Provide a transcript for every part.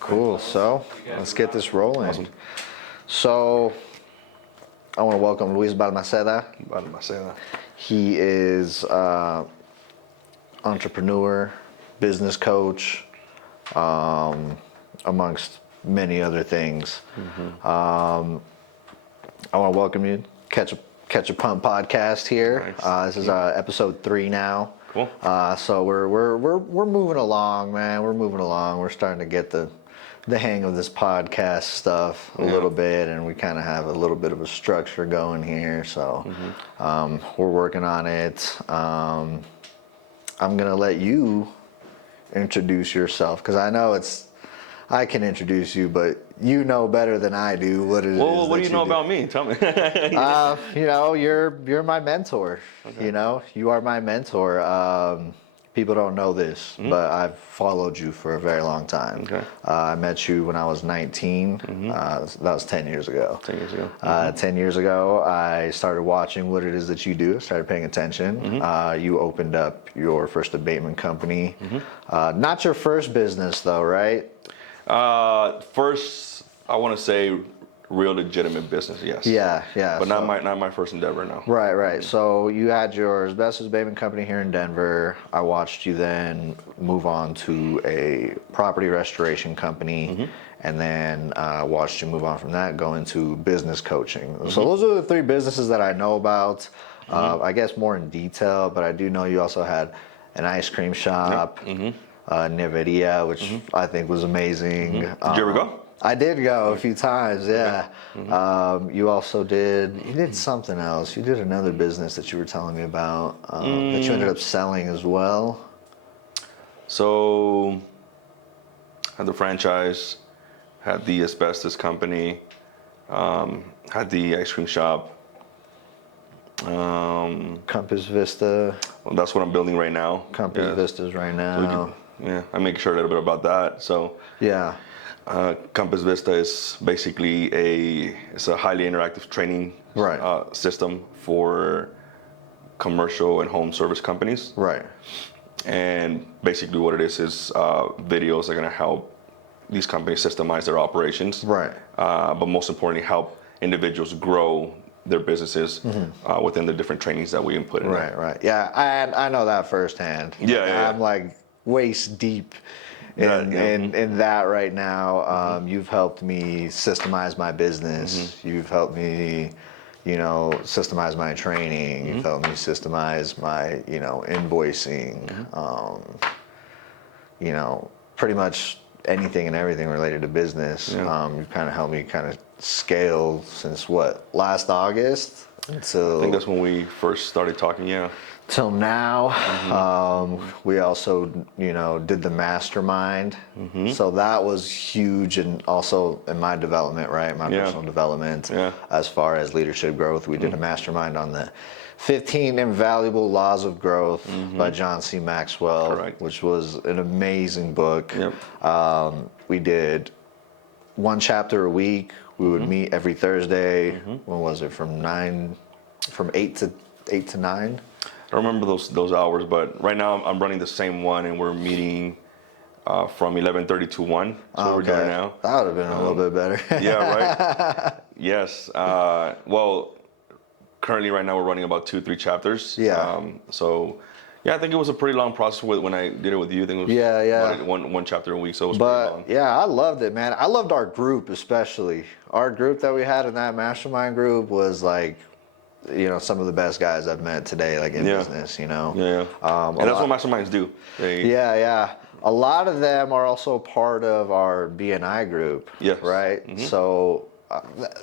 Cool. So let's get this rolling. Awesome. So I want to welcome Luis Balmaceda. Balmaceda. He is entrepreneur, business coach, amongst many other things. I want to welcome you. Catch a Pump podcast here. Nice. This is episode 3 now. Cool. So we're moving along, man. We're moving along. We're starting to get the hang of this podcast stuff a little bit, and we kind of have a little bit of a structure going here. So we're working on it. I'm gonna let you introduce yourself, because I know I can introduce you, but you know better than I do what it is. Well, what do you know about me? Tell me. You're my mentor. Okay. You know, you are my mentor. People don't know this, but I've followed you for a very long time. Okay. I met you when I was 19. That was 10 years ago. 10 years ago. 10 years ago, I started watching what it is that you do. started paying attention. You opened up your first abatement company. Not your first business, though, right? First, I want to say real legitimate business, yes. Yeah. But not my first endeavor, no. Right. So you had your asbestos abatement company here in Denver. I watched you then move on to a property restoration company, and then watched you move on from that, go into business coaching. So those are the 3 businesses that I know about. I guess more in detail, but I do know you also had an ice cream shop, Neveria, which I think was amazing. Did you ever go? I did go a few times, yeah. You also did something else. You did another business that you were telling me about that you ended up selling as well. So, had the franchise, had the asbestos company, had the ice cream shop. Compass Vista. Well, that's what I'm building right now. Compass Vistas right now. I make sure a little bit about that. So, yeah. Compass Vista is basically a highly interactive training system for commercial and home service companies. Right. And basically what it is videos that are going to help these companies systemize their operations. Right. But most importantly, help individuals grow their businesses within the different trainings that we input in. Right. Yeah, I know that firsthand. I'm like waist deep in that right now. You've helped me systemize my business. You've helped me, systemize my training. You've helped me systemize my, invoicing. Pretty much anything and everything related to business. You've kind of helped me kind of scale since last August until I think that's when we first started talking. Till now. We also, did the mastermind. So that was huge, and also in my development, right? My personal development. As far as leadership growth, we did a mastermind on the 15 Invaluable Laws of Growth by John C. Maxwell, which was an amazing book. We did 1 chapter a week. We would meet every Thursday. When was it? From 8 to 9. I don't remember those hours, but right now I'm running the same one, and we're meeting from 11:30 to 1. So we're doing now. That would have been a little bit better. Right. Yes. Well, currently right now we're running about 2-3 chapters. I think it was a pretty long process when I did it with you. I think it was one chapter a week, so it was pretty long. Yeah, I loved it, man. I loved our group especially. Our group that we had in that mastermind group was like, some of the best guys I've met today, like in business, and that's what masterminds do. A lot of them are also part of our BNI group. Yes. Right? So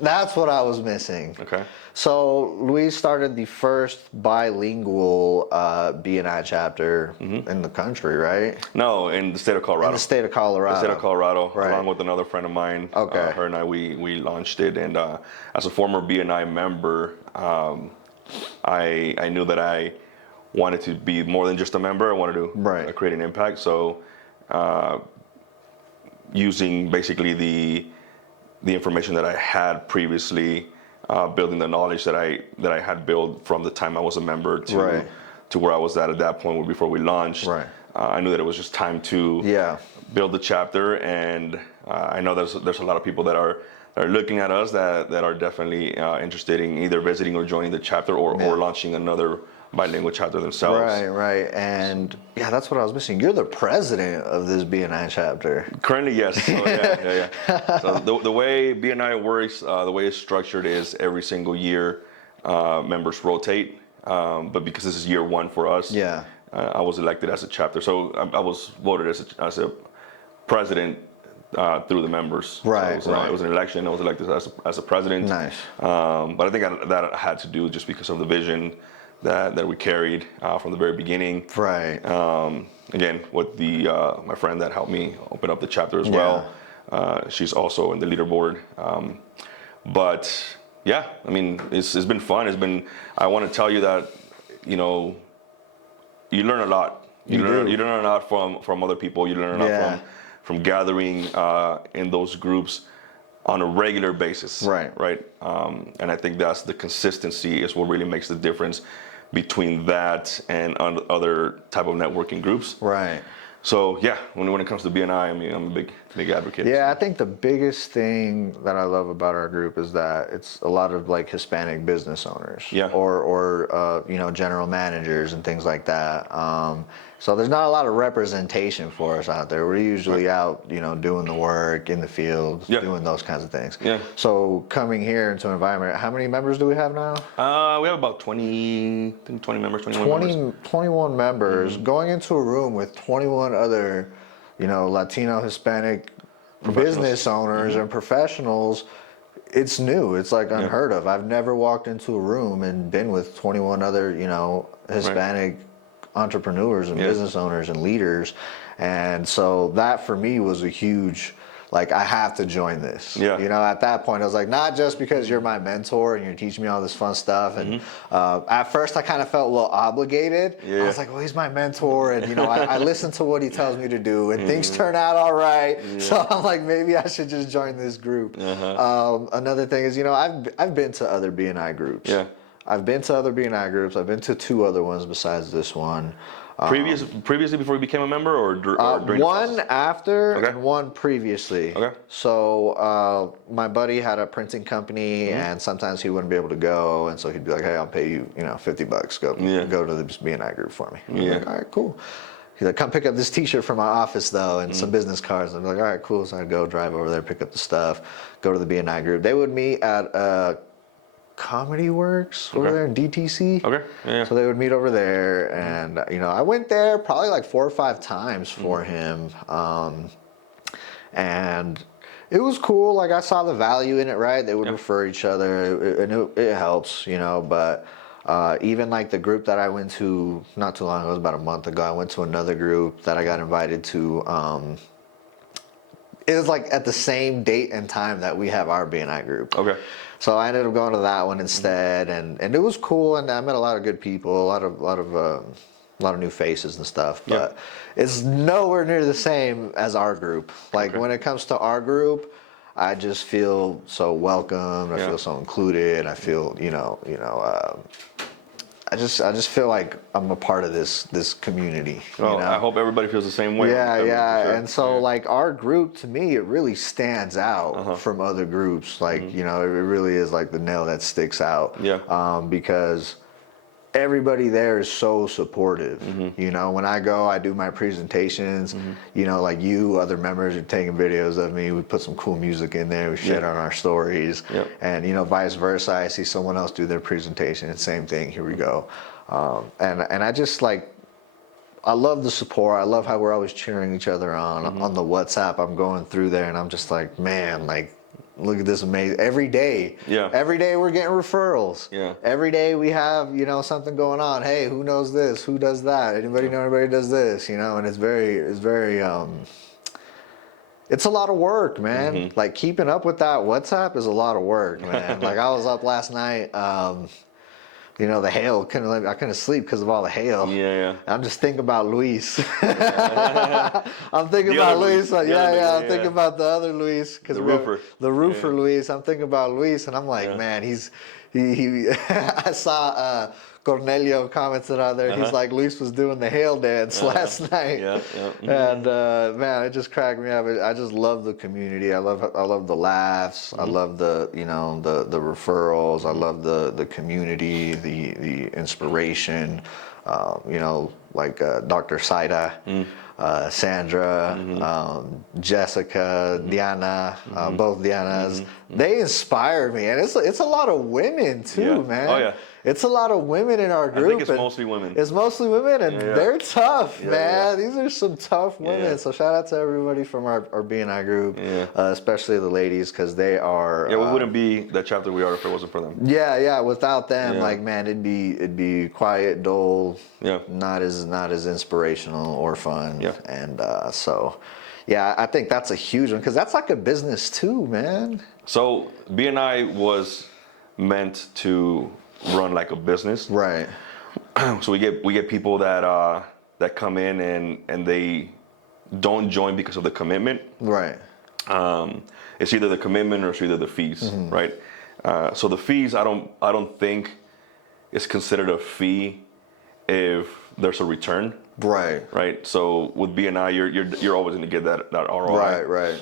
that's what I was missing. Okay. So Luis started the first bilingual BNI chapter in the country, right? No, in the state of Colorado. In the state of Colorado. Along with another friend of mine. Okay. Her and I, we launched it, and as a former BNI member, I knew that I wanted to be more than just a member. I wanted to create an impact. So using basically the information that I had previously, building the knowledge that I had built from the time I was a member to where I was at that point before we launched. I knew that it was just time to build the chapter, and I know there's a lot of people that are looking at us that are definitely interested in either visiting or joining the chapter or launching another bilingual chapter themselves. Right. And yeah, that's what I was missing. You're the president of this BNI chapter. Currently, yes. So, yeah. So the way BNI works, the way it's structured is every single year members rotate. But because this is year one for us, I was elected as a chapter. So I was voted as a president through the members. Right, so it was an election. I was elected as a president. Nice. But I think that had to do just because of the vision that we carried from the very beginning. Right. Again, with my friend that helped me open up the chapter as well. She's also in the leaderboard. But yeah, I mean, it's been fun. I want to tell you that, you learn a lot. You learn a lot from other people. You learn a lot from gathering in those groups on a regular basis. Right. And I think that's the consistency is what really makes the difference between that and other type of networking groups. Right. So yeah, when it comes to BNI, I mean, I'm a big advocate. Yeah, I think the biggest thing that I love about our group is that it's a lot of like Hispanic business owners, or general managers and things like that. So there's not a lot of representation for us out there. We're usually out, doing the work in the field, doing those kinds of things. Yeah. So coming here into an environment, how many members do we have now? We have about 20 members, 21 members. Mm-hmm. Going into a room with 21 other, Latino, Hispanic business owners and professionals, it's new. It's like unheard of. I've never walked into a room and been with 21 other, Hispanic entrepreneurs and business owners and leaders. And so that for me was a huge, like, I have to join this. Yeah. At that point I was like, not just because you're my mentor and you're teaching me all this fun stuff. And at first I kind of felt a little obligated. Yeah. I was like, well, he's my mentor, and I listen to what he tells me to do, and things turn out all right. Yeah. So I'm like, maybe I should just join this group. Another thing is, I've been to other BNI groups. Yeah. I've been to other BNI groups. I've been to 2 other ones besides this one. Previously, before you became a member, or during one after and one previously. Okay. So my buddy had a printing company, and sometimes he wouldn't be able to go, and so he'd be like, "Hey, I'll pay you, $50. Go to this BNI group for me." Yeah. Like, all right, cool. He's like, "Come pick up this T-shirt from my office, though, and some business cards." I'm like, "All right, cool." So I'd go drive over there, pick up the stuff, go to the BNI group. They would meet at Comedy Works over there in DTC. Okay. Yeah. So they would meet over there, and I went there probably like 4 or 5 times for him, and it was cool. Like, I saw the value in it. Right? They would refer each other, and it helps, But even like the group that I went to not too long ago, it was about a month ago. I went to another group that I got invited to. It was like at the same date and time that we have our BNI group. Okay. So I ended up going to that one instead, and it was cool, and I met a lot of good people, a lot of new faces and stuff. But it's nowhere near the same as our group. Like, when it comes to our group, I just feel so welcomed. I feel so included. I feel I just feel like I'm a part of this community. Well, I hope everybody feels the same way. Yeah. Sure. And so like our group, to me, it really stands out from other groups. Like, it really is like the nail that sticks out. Yeah. Because everybody there is so supportive. When I go, I do my presentations, like other members are taking videos of me. We put some cool music in there. We share it on our stories, and vice versa. I see someone else do their presentation, and same thing. Here we go. And I just like, I love the support. I love how we're always cheering each other on the WhatsApp. I'm going through there, and I'm just like, man, like, look at this amazing. Every day we're getting referrals. Yeah. Every day we have, something going on. Hey, who knows this? Who does that? Anybody know anybody does this? And it's very, it's a lot of work, man. Like, keeping up with that WhatsApp is a lot of work, man. Like, I was up last night, the hail, I couldn't sleep because of all the hail. Yeah. I'm just thinking about Luis. I'm thinking about Luis. I'm thinking about the other Luis. The roofer. The roofer Luis. I'm thinking about Luis, and I'm like, man, he I saw Cornelio commented on there. He's like, Luis was doing the hail dance last night. And man, it just cracked me up. I just love the community. I love the laughs. I love the the referrals. I love the community, the inspiration. Like Dr. Saida. Sandra, Jessica, Diana, both Dianas, they inspire me, and it's a lot of women too, man. Oh yeah, it's a lot of women in our group. I think it's mostly women. It's mostly women, and they're tough, man. These are some tough women. So shout out to everybody from our BNI group, especially the ladies, because they are. Yeah, we wouldn't be the chapter we are if it wasn't for them. Yeah. Without them, like man, it'd be quiet, dull. Yeah. Not as inspirational or fun. Yeah. And so, yeah, I think that's a huge one because that's like a business too, man. So BNI was meant to run like a business, right? So we get people that come in and they don't join because of the commitment, right? It's either the commitment or it's either the fees, right? So the fees, I don't think it's considered a fee if there's a return. Right. So with BNI, you're always going to get that ROI. Right.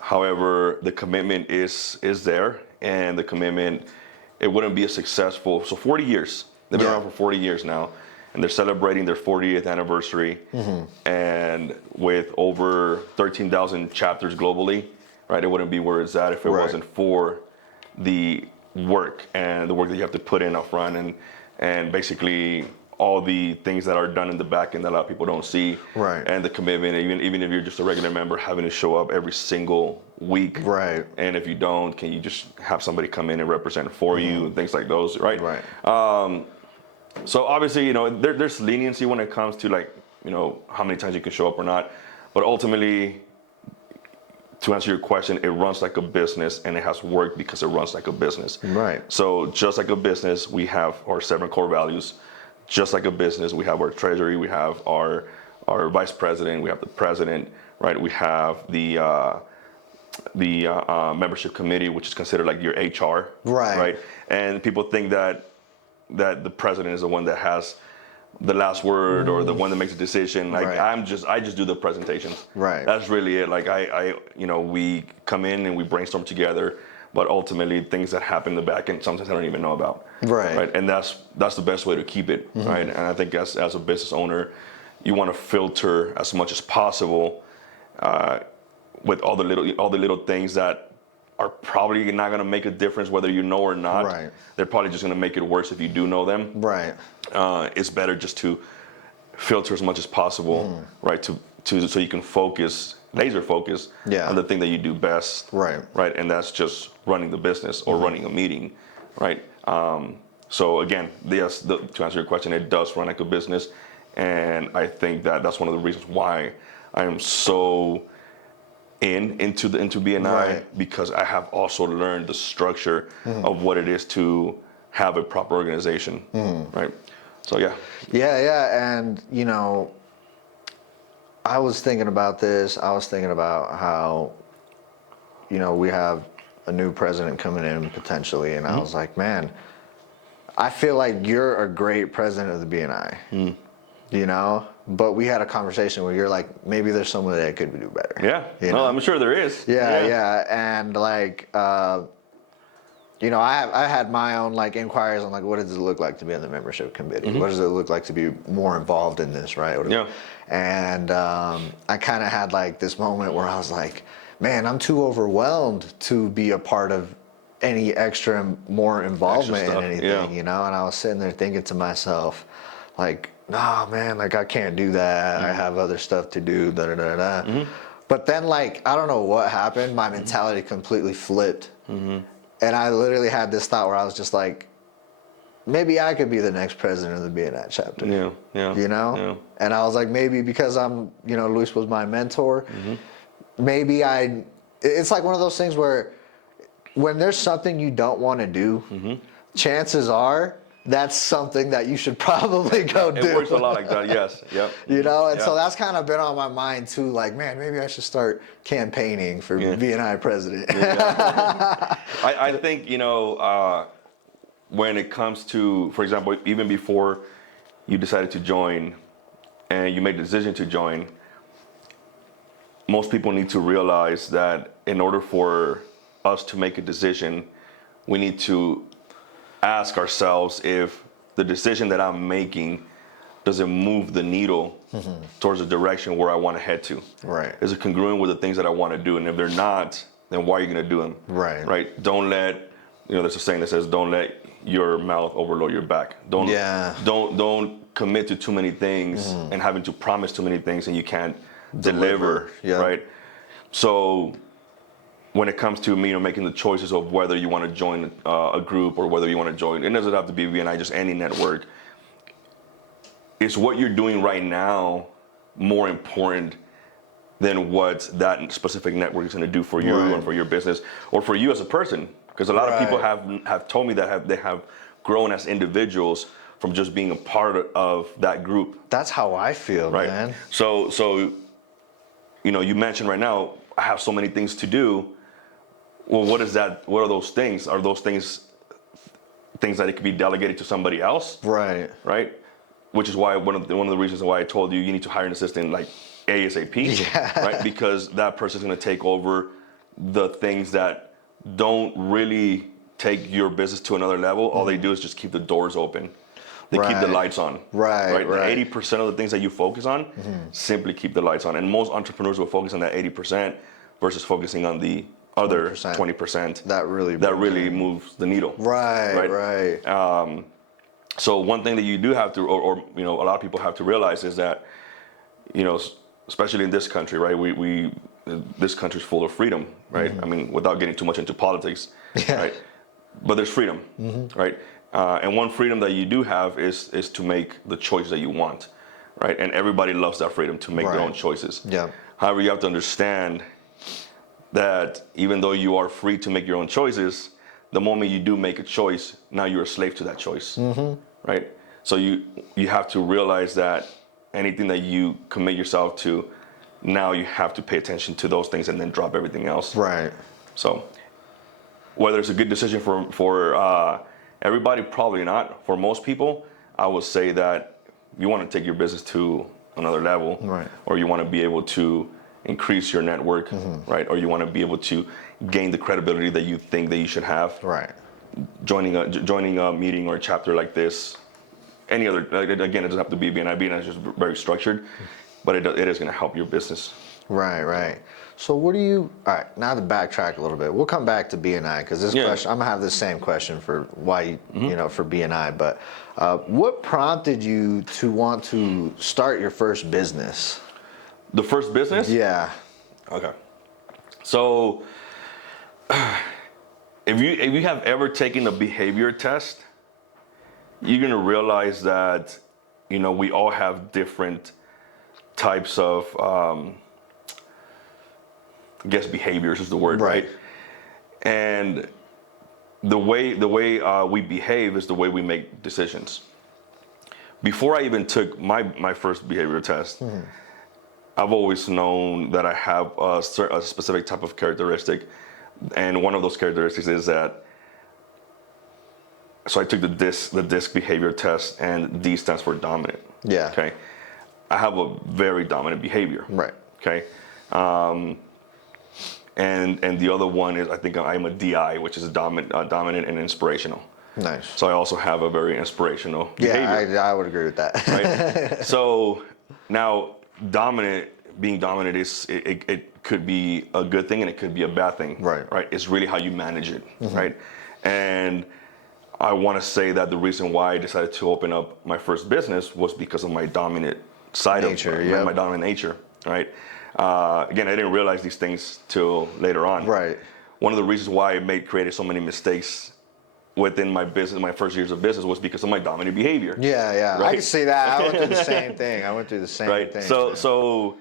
However, the commitment is there, and the commitment, it wouldn't be as successful. So 40 years, they've been around for 40 years now, and they're celebrating their 40th anniversary, and with over 13,000 chapters globally, right? It wouldn't be where it's at if it wasn't for the work and the work that you have to put in up front, and basically all the things that are done in the back end that a lot of people don't see, and the commitment, even if you're just a regular member, having to show up every single week, and if you don't, can you just have somebody come in and represent for you and things like those, right? So obviously, there's leniency when it comes to like, how many times you can show up or not, but ultimately, to answer your question, it runs like a business, and it has worked because it runs like a business. So just like a business, we have our 7 core values. Just like a business, we have our treasury, we have our vice president, we have the president, right? We have the membership committee, which is considered like your HR, right? And people think that the president is the one that has the last word or the one that makes a decision. Like I just do the presentations. That's really it. Like we come in and we brainstorm together. But ultimately, things that happen in the back end, sometimes I don't even know about. Right. And that's the best way to keep it, right? And I think as a business owner, you want to filter as much as possible with all the little things that are probably not going to make a difference whether you know or not. They're probably just going to make it worse if you do know them. It's better just to filter as much as possible, right? So you can laser focus on the thing that you do best, right? And that's just running the business or running a meeting, right? So again, yes, to answer your question, it does run like a business, and I think that's one of the reasons why I am so into BNI, because I have also learned the structure of what it is to have a proper organization, right? So and I was thinking about this. I was thinking about how, we have a new president coming in potentially, and I was like, man, I feel like you're a great president of the BNI, But we had a conversation where you're like, maybe there's someone that could do better. No, I'm sure there is. And like, I had my own like inquiries on like, what does it look like to be on the membership committee? What does it look like to be more involved in this, right? And I kind of had like this moment where I was like, man, I'm too overwhelmed to be a part of any more involvement in anything, And I was sitting there thinking to myself, like, nah, man, like I can't do that. I have other stuff to do, But then like, I don't know what happened. My mentality completely flipped. And I literally had this thought where I was just like, maybe I could be the next president of the BNI chapter. And I was like, maybe because I'm, Luis was my mentor, maybe it's like one of those things where when there's something you don't want to do, chances are that's something that you should probably go do. It works a lot like that, yes. So that's kind of been on my mind too, like, man, maybe I should start campaigning for BNI president. I think, when it comes to, for example, even before you decided to join and you made the decision to join, most people need to realize that in order for us to make a decision, we need to ask ourselves if the decision that I'm making doesn't move the needle towards the direction where I want to head to. Right. Is it congruent with the things that I want to do? And if they're not, then why are you going to do them? Right. Right. Don't let, there's a saying that says, don't let your mouth overload your back. Don't commit to too many things and having to promise too many things and you can't deliver. Right. So when it comes to making the choices of whether you want to join a group or whether you want to join, it doesn't have to be BNI, just any network. Is what you're doing right now more important than what that specific network is going to do for you and for your business or for you as a person? Because a lot of people have told me that they have grown as individuals from just being a part of that group. That's how I feel, man. So you mentioned right now, I have so many things to do. Well, what is that? What are those things? Are those things that it could be delegated to somebody else? Right. Right. Which is why one of the reasons why I told you need to hire an assistant like ASAP. Yeah. Right. Because that person's going to take over the things that don't really take your business to another level. All they do is just keep the doors open. They keep the lights on. Right. 80% of the things that you focus on, simply keep the lights on. And most entrepreneurs will focus on that 80% versus focusing on the other 20% that really moves the needle. Right. So one thing that you do have to, or a lot of people have to realize is that, especially in this country, right? This country's full of freedom, right? I mean, without getting too much into politics, right? But there's freedom, right? And one freedom that you do have is to make the choices that you want, right? And everybody loves that freedom to make their own choices. Yeah. However, you have to understand that even though you are free to make your own choices, the moment you do make a choice, now you're a slave to that choice, right? So you have to realize that anything that you commit yourself to, now you have to pay attention to those things and then drop everything else. Right. So whether it's a good decision for everybody, probably not. For most people, I would say that you want to take your business to another level, or you want to be able to increase your network, right? Or you want to be able to gain the credibility that you think that you should have. Right. Joining a meeting or a chapter like this, any other, again, it doesn't have to be BNI. BNI is just very structured, but it is going to help your business. Right. So what do you, all right, now to backtrack a little bit, we'll come back to BNI because this question, I'm gonna have the same question for why, for BNI, but what prompted you to want to start your first business? The first business? Yeah. Okay. So if you have ever taken a behavior test, you're gonna realize that, we all have different types of, I guess behaviors is the word, right? And the way we behave is the way we make decisions. Before I even took my first behavior test, I've always known that I have a specific type of characteristic, and one of those characteristics is that. So I took the DISC behavior test, and D stands for dominant. Yeah. Okay. I have a very dominant behavior. Right. Okay. And the other one is, I think I'm a DI, which is a dominant and inspirational. Nice. So I also have a very inspirational behavior. Yeah, I would agree with that. Right? So now being dominant it could be a good thing and it could be a bad thing. Right. It's really how you manage it. Right. And I want to say that the reason why I decided to open up my first business was because of my dominant side of my dominant nature. Right. Again, I didn't realize these things till later on. Right. One of the reasons why I created so many mistakes within my business, my first years of business, was because of my dominant behavior. Yeah. Right? I can see that. I went through the same thing. Right. So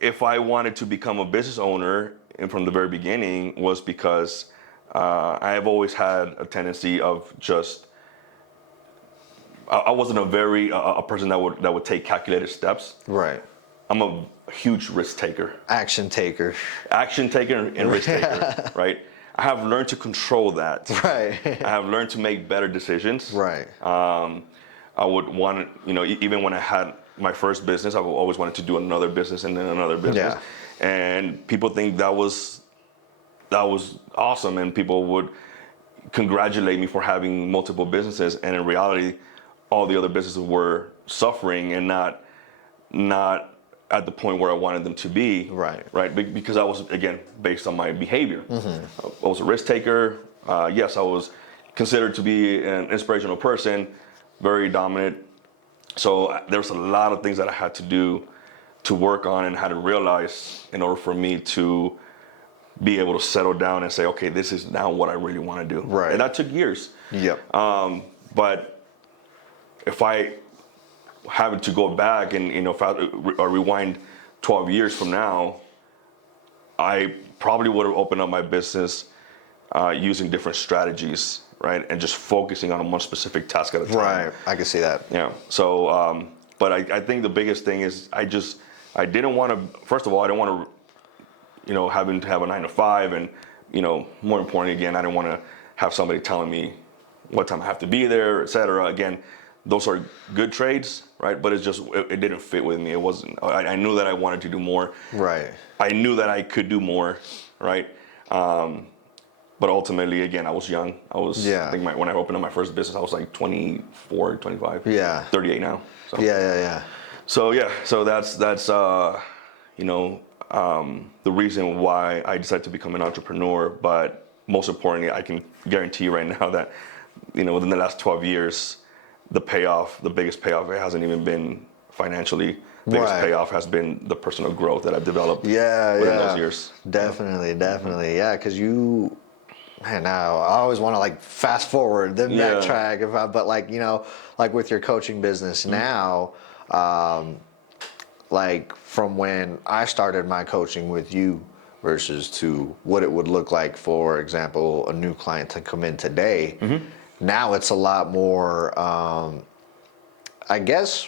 if I wanted to become a business owner, and from the very beginning, was because I have always had a tendency of just. I wasn't a person that would take calculated steps. Right. I'm a huge risk taker. Action taker and risk taker, right? I have learned to control that. Right. I have learned to make better decisions. Right. I would want, even when I had my first business, I always wanted to do another business and then another business. Yeah. And people think that was awesome, and people would congratulate me for having multiple businesses. And in reality, all the other businesses were suffering and not at the point where I wanted them to be. Right. Right. Because I was, again, based on my behavior. I was a risk taker. Yes, I was considered to be an inspirational person, very dominant. So there's a lot of things that I had to do to work on and had to realize in order for me to be able to settle down and say, okay, this is now what I really want to do. Right. And that took years. Yep. But if I having to go back and, if I rewind 12 years from now, I probably would have opened up my business using different strategies, right? And just focusing on one specific task at a time. Right, I can see that. Yeah, so, but I think the biggest thing is I didn't want to, first of all, I didn't want to, having to have a 9 to 5, and, more importantly, again, I didn't want to have somebody telling me what time I have to be there, et cetera. Again, those are good trades, right? But it's just, it didn't fit with me. It wasn't, I knew that I wanted to do more. Right. I knew that I could do more, right? But ultimately, again, I was young. I think when I opened up my first business, I was like 24, 25. Yeah. 38 now. So. Yeah. So that's the reason why I decided to become an entrepreneur. But most importantly, I can guarantee you right now that, within the last 12 years, the biggest payoff, it hasn't even been financially. The biggest payoff has been the personal growth that I've developed within those years. Definitely. Yeah, because now I always want to fast forward, then backtrack. But like with your coaching business now, from when I started my coaching with you versus to what it would look like, for example, a new client to come in today. Now it's a lot more, I guess,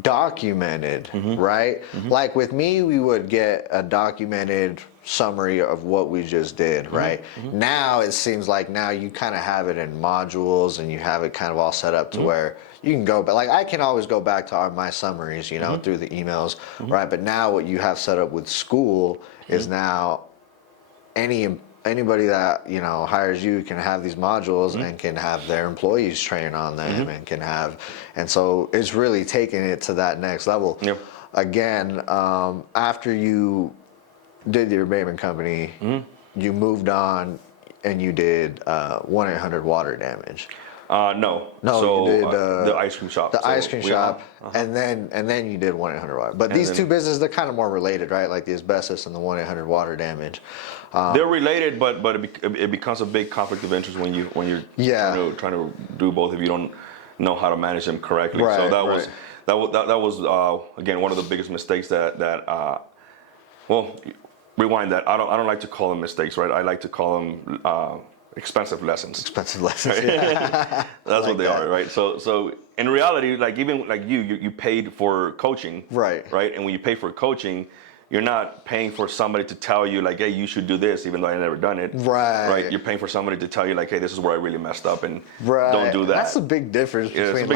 documented, right? Like with me, we would get a documented summary of what we just did, right? Now it seems like now you kind of have it in modules, and you have it kind of all set up to where you can go, but I can always go back to my summaries, through the emails, right? But now what you have set up with school is now anybody that hires you can have these modules and can have their employees train on them and so it's really taking it to that next level. Again, after you did your abatement company, you moved on and you did 1-800 water damage. No. So you did the ice cream shop. Ice cream shop, and then you did 1-800 water. But these two businesses, they're kind of more related, right? Like the asbestos and the 1-800 water damage. They're related, but it becomes a big conflict of interest when you're trying to do both if you don't know how to manage them correctly. Right, so that was again one of the biggest mistakes that rewind that. I don't like to call them mistakes, right? I like to call them expensive lessons. Expensive lessons. Yeah. That's what they are, right? So in reality, even you paid for coaching, right? And when you pay for coaching, you're not paying for somebody to tell you hey, you should do this, even though I never done it. Right. You're paying for somebody to tell you hey, this is where I really messed up, and don't do that. That's a big difference between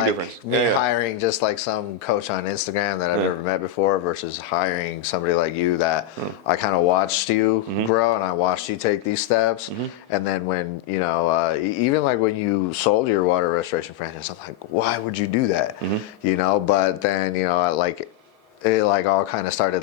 me hiring just some coach on Instagram that I've never met before versus hiring somebody like you that I kind of watched you grow, and I watched you take these steps. And then when even when you sold your water restoration franchise, I'm like, why would you do that? But then it all kind of started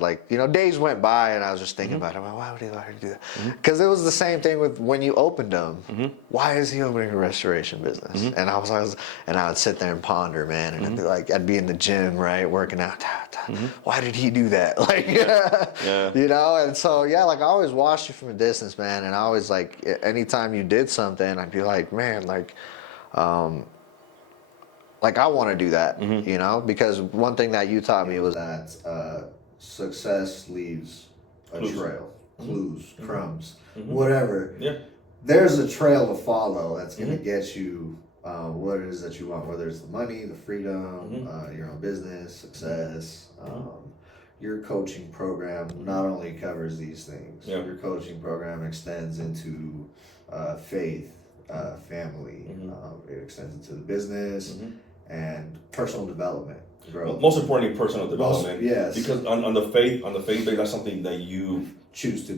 days went by, and I was just thinking about it. Why would he do that? Because it was the same thing with when you opened them. Why is he opening a restoration business? And I would sit there and ponder, man, and I'd be in the gym, right, working out. Why did he do that? And so I always watched you from a distance, man, and I always anytime you did something, I'd be like, man, I want to do that, because one thing that you taught me was that success leaves a trail, clues, crumbs, whatever. There's a trail to follow that's going to get you what it is that you want, whether it's the money, the freedom, your own business, success, your coaching program not only covers these things. Your coaching program extends into faith, family. It extends into the business and personal development. Growth. Most importantly, personal development. Yes. Because on the faith base, that's something that you chose to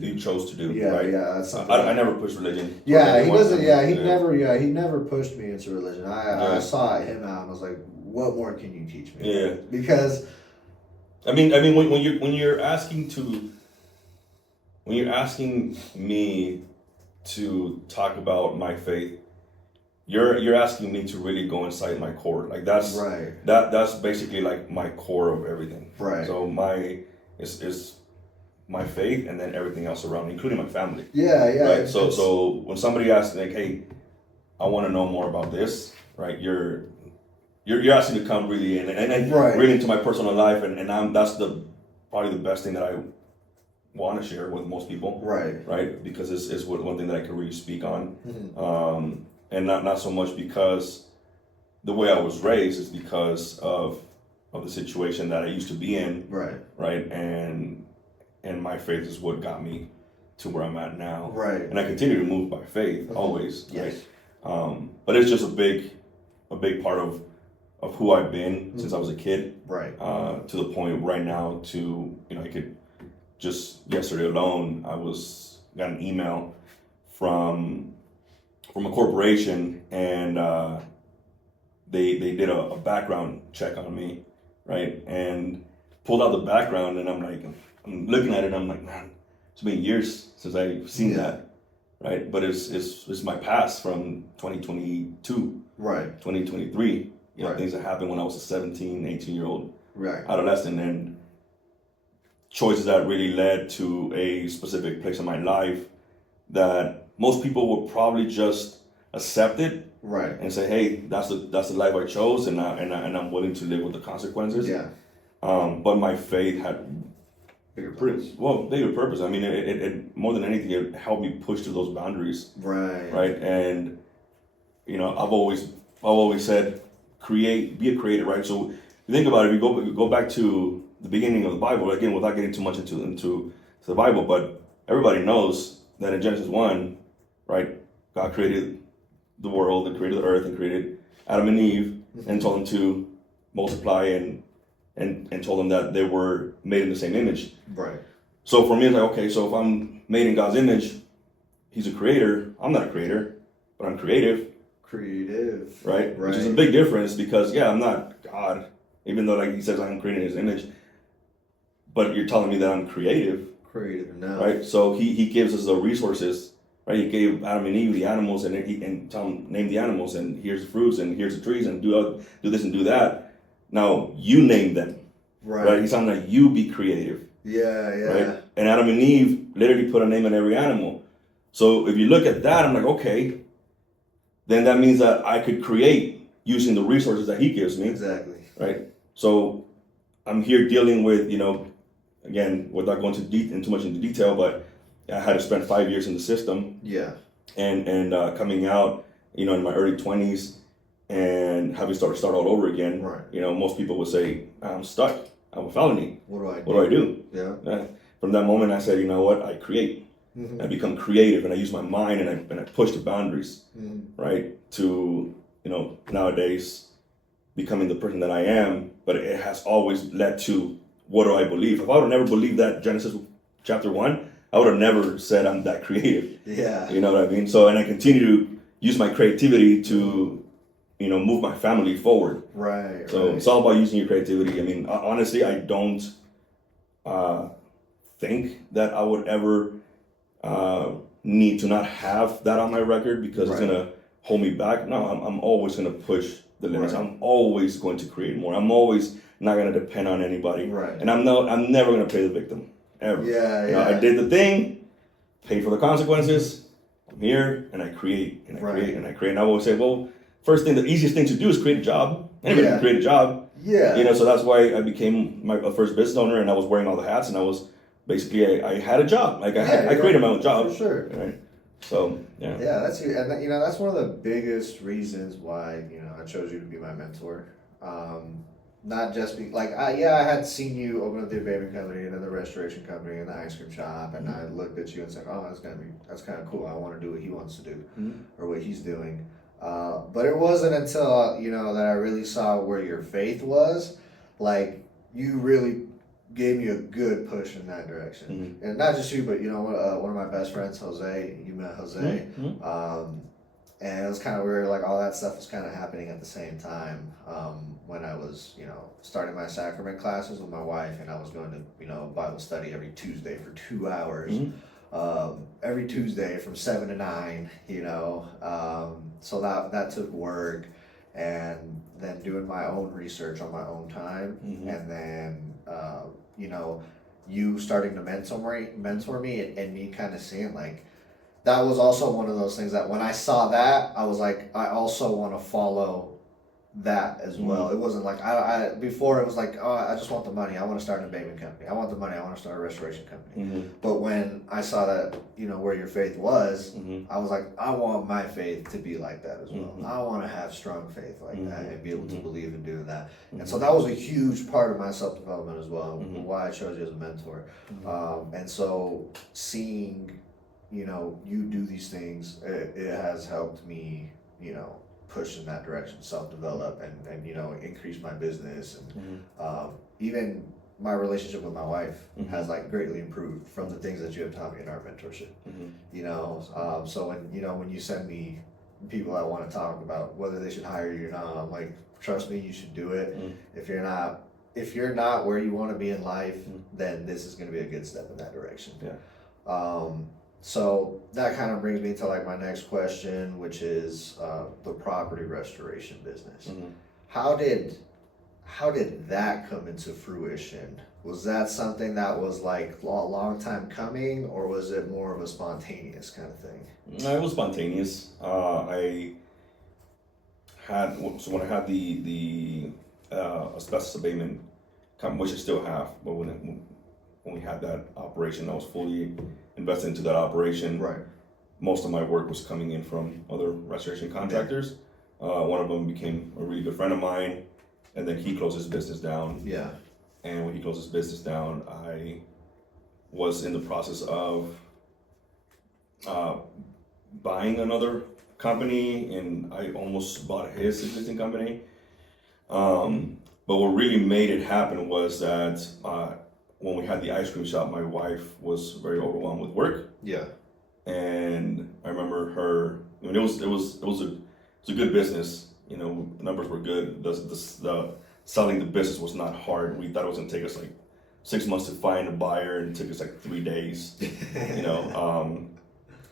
do. Yeah, right? Yeah. That's something I never pushed religion. Yeah, he doesn't. Yeah, he never pushed me into religion. I sought him out and I was like, what more can you teach me? Yeah. Because I mean, when you're asking me to talk about my faith, you're asking me to really go inside my core. Like that's right. That's basically like my core of everything. Right. So is my faith and then everything else around me, including my family. Yeah. Right. So when somebody asks like, hey, I want to know more about this, right? You're asking to come really in and really into my personal life, and that's probably the best thing that I want to share with most people. Right. Because it's one thing that I can really speak on. And not so much because the way I was raised is because of the situation that I used to be in. Right. And my faith is what got me to where I'm at now. And I continue to move by faith always. Yes. Right. But it's just a big part of who I've been since I was a kid. To the point right now to, I could just yesterday alone, got an email from a corporation, and they did a background check on me, right? And pulled out the background, and I'm looking at it, and I'm like, man, it's been years since I've seen that, right? But it's my past from 2022, 2023, things that happened when I was a 17, 18-year-old adolescent, and choices that really led to a specific place in my life that most people would probably just accept it, and say, "Hey, that's the life I chose, and I'm willing to live with the consequences." But my faith had bigger purpose. I mean, it more than anything, it helped me push through those boundaries. Right. And I've always said, be a creator. Right. So you think about it. If you go back to the beginning of the Bible again, without getting too much into the Bible, but everybody knows that in Genesis 1, right, God created the world and created the earth and created Adam and Eve and told them to multiply and told them that they were made in the same image. So for me, it's like, okay, so if I'm made in God's image, He's a creator. I'm not a creator, but I'm creative. Right? Which is a big difference because, I'm not God, even though like He says I'm created in His image, but you're telling me that I'm creative. Now. Right? So he gives us the resources, right? He gave Adam and Eve the animals and tell them, name the animals, and here's the fruits, and here's the trees, and do this and do that. Now you name them. Right? He's telling them that you be creative. Right? And Adam and Eve literally put a name on every animal. So if you look at that, I'm like, okay, then that means that I could create using the resources that He gives me. Exactly. Right? So I'm here dealing with, again, without going into too much into detail, but I had to spend 5 years in the system. And coming out, in my early 20s and having to start all over again. Most people would say, I'm stuck. I have a felony. What do I do? From that moment, I said, you know what? I create. I become creative, and I use my mind, and I push the boundaries, right? To, nowadays becoming the person that I am. But it has always led to, what do I believe? If I would have never believed that Genesis chapter 1, I would have never said I'm that creative. You know what I mean? So, and I continue to use my creativity to, move my family forward. So it's all about using your creativity. I mean, honestly, I don't think that I would ever need to not have that on my record because it's going to hold me back. No, I'm always going to push the limits. I'm always going to create more. I'm always not going to depend on anybody. And I'm never going to play the victim, ever. I did the thing, paid for the consequences. I'm here, and I create, and I create, and I create. And I always say, well, first thing, the easiest thing to do is create a job. Anybody can create a job. So that's why I became my first business owner, and I was wearing all the hats, and I was basically, I had a job. Like I created my own job. For sure. Right? So, that's one of the biggest reasons why, I chose you to be my mentor. not just be like, I had seen you open up the abatement company and then the restoration company and the ice cream shop, and I looked at you and said, oh, that's kind of cool. I want to do what he wants to do, or what he's doing. But it wasn't until that I really saw where your faith was, like you really gave me a good push in that direction, and not just you, but one of my best friends, Jose. You met Jose. And it was kind of weird, like all that stuff was kind of happening at the same time when I was, starting my sacrament classes with my wife, and I was going to, Bible study every Tuesday for 2 hours, every Tuesday from 7 to 9, so that took work, and then doing my own research on my own time, and then, you starting to mentor me and me kind of seeing like, that was also one of those things that when I saw that, I was like, I also want to follow that as well. It wasn't like I before it was like, oh, I just want the money. I want to start an abatement company. I want the money. I want to start a restoration company. But when I saw that, where your faith was, I was like, I want my faith to be like that as well. I want to have strong faith like that and be able to believe in doing that. And so that was a huge part of my self-development as well, why I chose you as a mentor. And so seeing you do these things, it has helped me, push in that direction, self-develop, and increase my business, and even my relationship with my wife has like greatly improved from the things that you have taught me in our mentorship. So when you send me people that want to talk about whether they should hire you or not, I'm like, trust me, you should do it. If you're not where you want to be in life, then this is going to be a good step in that direction. So that kind of brings me to like my next question, which is the property restoration business. How did that come into fruition? Was that something that was like a long time coming, or was it more of a spontaneous kind of thing? No, it was spontaneous. When I had the asbestos abatement, which I still have, but when we had that operation, I was fully invested into that operation. Right. Most of my work was coming in from other restoration contractors. One of them became a really good friend of mine, and then he closed his business down. And when he closed his business down, I was in the process of buying another company, and I almost bought his existing company. But what really made it happen was that when we had the ice cream shop, my wife was very overwhelmed with work. And I remember her. I mean, it was a good business. The numbers were good. The selling the business was not hard. We thought it was gonna take us like 6 months to find a buyer, and it took us like 3 days.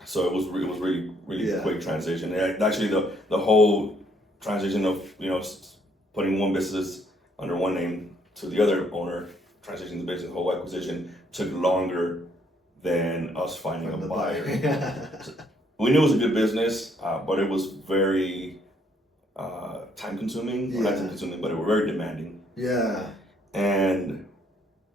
So it was really quick transition. And actually, the whole transition of putting one business under one name to the other owner, transitioning the business, the whole acquisition took longer than us finding a buyer. So we knew it was a good business, but it was very time consuming. Not time consuming, but it was very demanding. And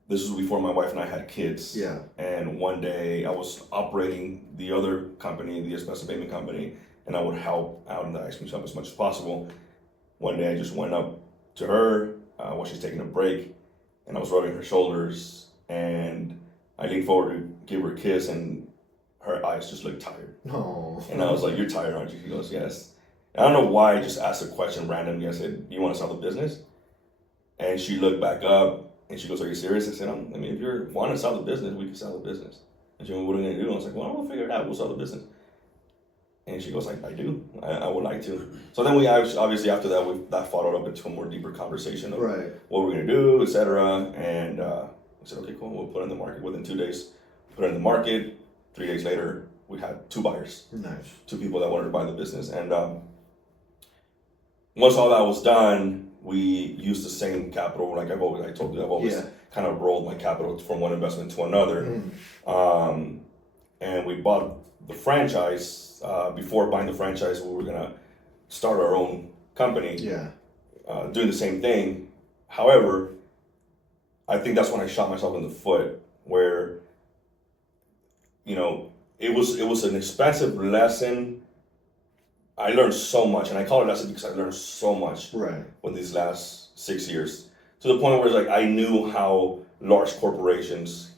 this was before my wife and I had kids. And one day I was operating the other company, the asbestos abatement company, and I would help out in the ice cream shop as much as possible. One day I just went up to her while she's taking a break, and I was rubbing her shoulders, and I leaned forward to give her a kiss, and her eyes just looked tired. And I was like, "You're tired, aren't you?" She goes, "Yes." And I don't know why I just asked a question randomly. I said, "You want to sell the business?" And she looked back up, and she goes, "Are you serious?" I said, I mean, if you want to sell the business, we can sell the business. And she went, "What are we going to do?" I was like, "Well, we'll figure it out. We'll sell the business." And she goes, "I do. I would like to." So then we obviously after that, that followed up into a more deeper conversation of what we're going to do, etc. And we said, "Okay, cool. We'll put it in the market." Within 2 days, put it in the market. 3 days later, we had 2 buyers. 2 people that wanted to buy the business. And once all that was done, we used the same capital. Like I told you, I've always kind of rolled my capital from one investment to another. And we bought the franchise. Before buying the franchise, we were gonna start our own company, doing the same thing. However, I think that's when I shot myself in the foot, where it was an expensive lesson. I learned so much, and I call it a lesson because I learned so much with these last 6 years. to the point where it's like I knew how large corporations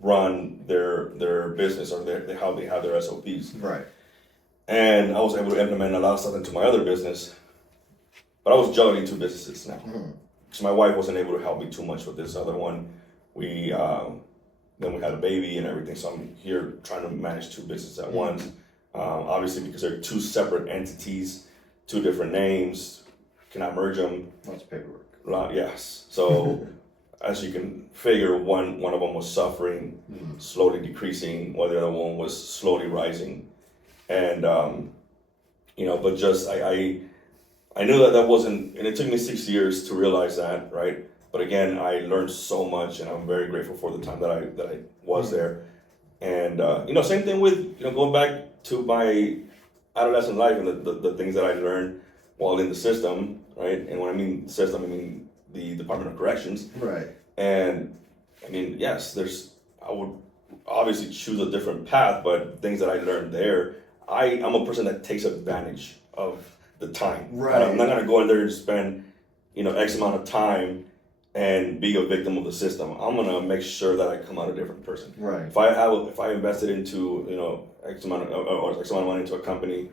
run their business or how they have their SOPs. Right. And I was able to implement a lot of stuff into my other business, but I was juggling two businesses now. So my wife wasn't able to help me too much with this other one. Then we had a baby and everything, so I'm here trying to manage two businesses at once. Obviously, because they're two separate entities, two different names, cannot merge them. Lots of paperwork. Yes. So as you can figure, one of them was suffering, slowly decreasing, while the other one was slowly rising. And but just I knew that wasn't, and it took me 6 years to realize that, right? But again, I learned so much, and I'm very grateful for the time that I was there. And same thing with going back to my adolescent life and the things that I learned while in the system, right? And when I mean system, I mean the Department of Corrections, right? And I mean, yes, I would obviously choose a different path, but things that I learned there, I'm a person that takes advantage of the time. Right. I'm not gonna go in there and spend X amount of time and be a victim of the system. I'm gonna make sure that I come out a different person. Right. If I invested into X amount of money into a company,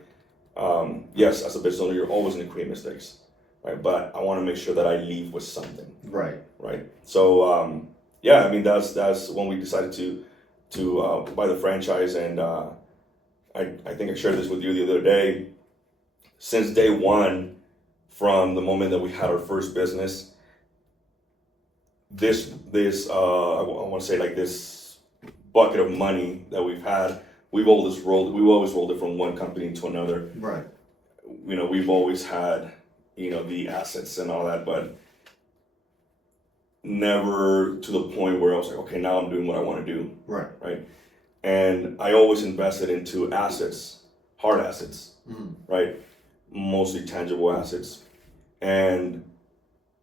yes, as a business owner, you're always gonna create mistakes, right? But I want to make sure that I leave with something. Right. Right. So I mean that's when we decided to buy the franchise, and I think I shared this with you the other day. Since day one, from the moment that we had our first business, this I want to say like this bucket of money that we've had, we've always rolled it from one company to another. Right. We've always had the assets and all that, but never to the point where I was like, okay, now I'm doing what I want to do. Right. Right. And I always invested into assets, hard assets, right? Mostly tangible assets. And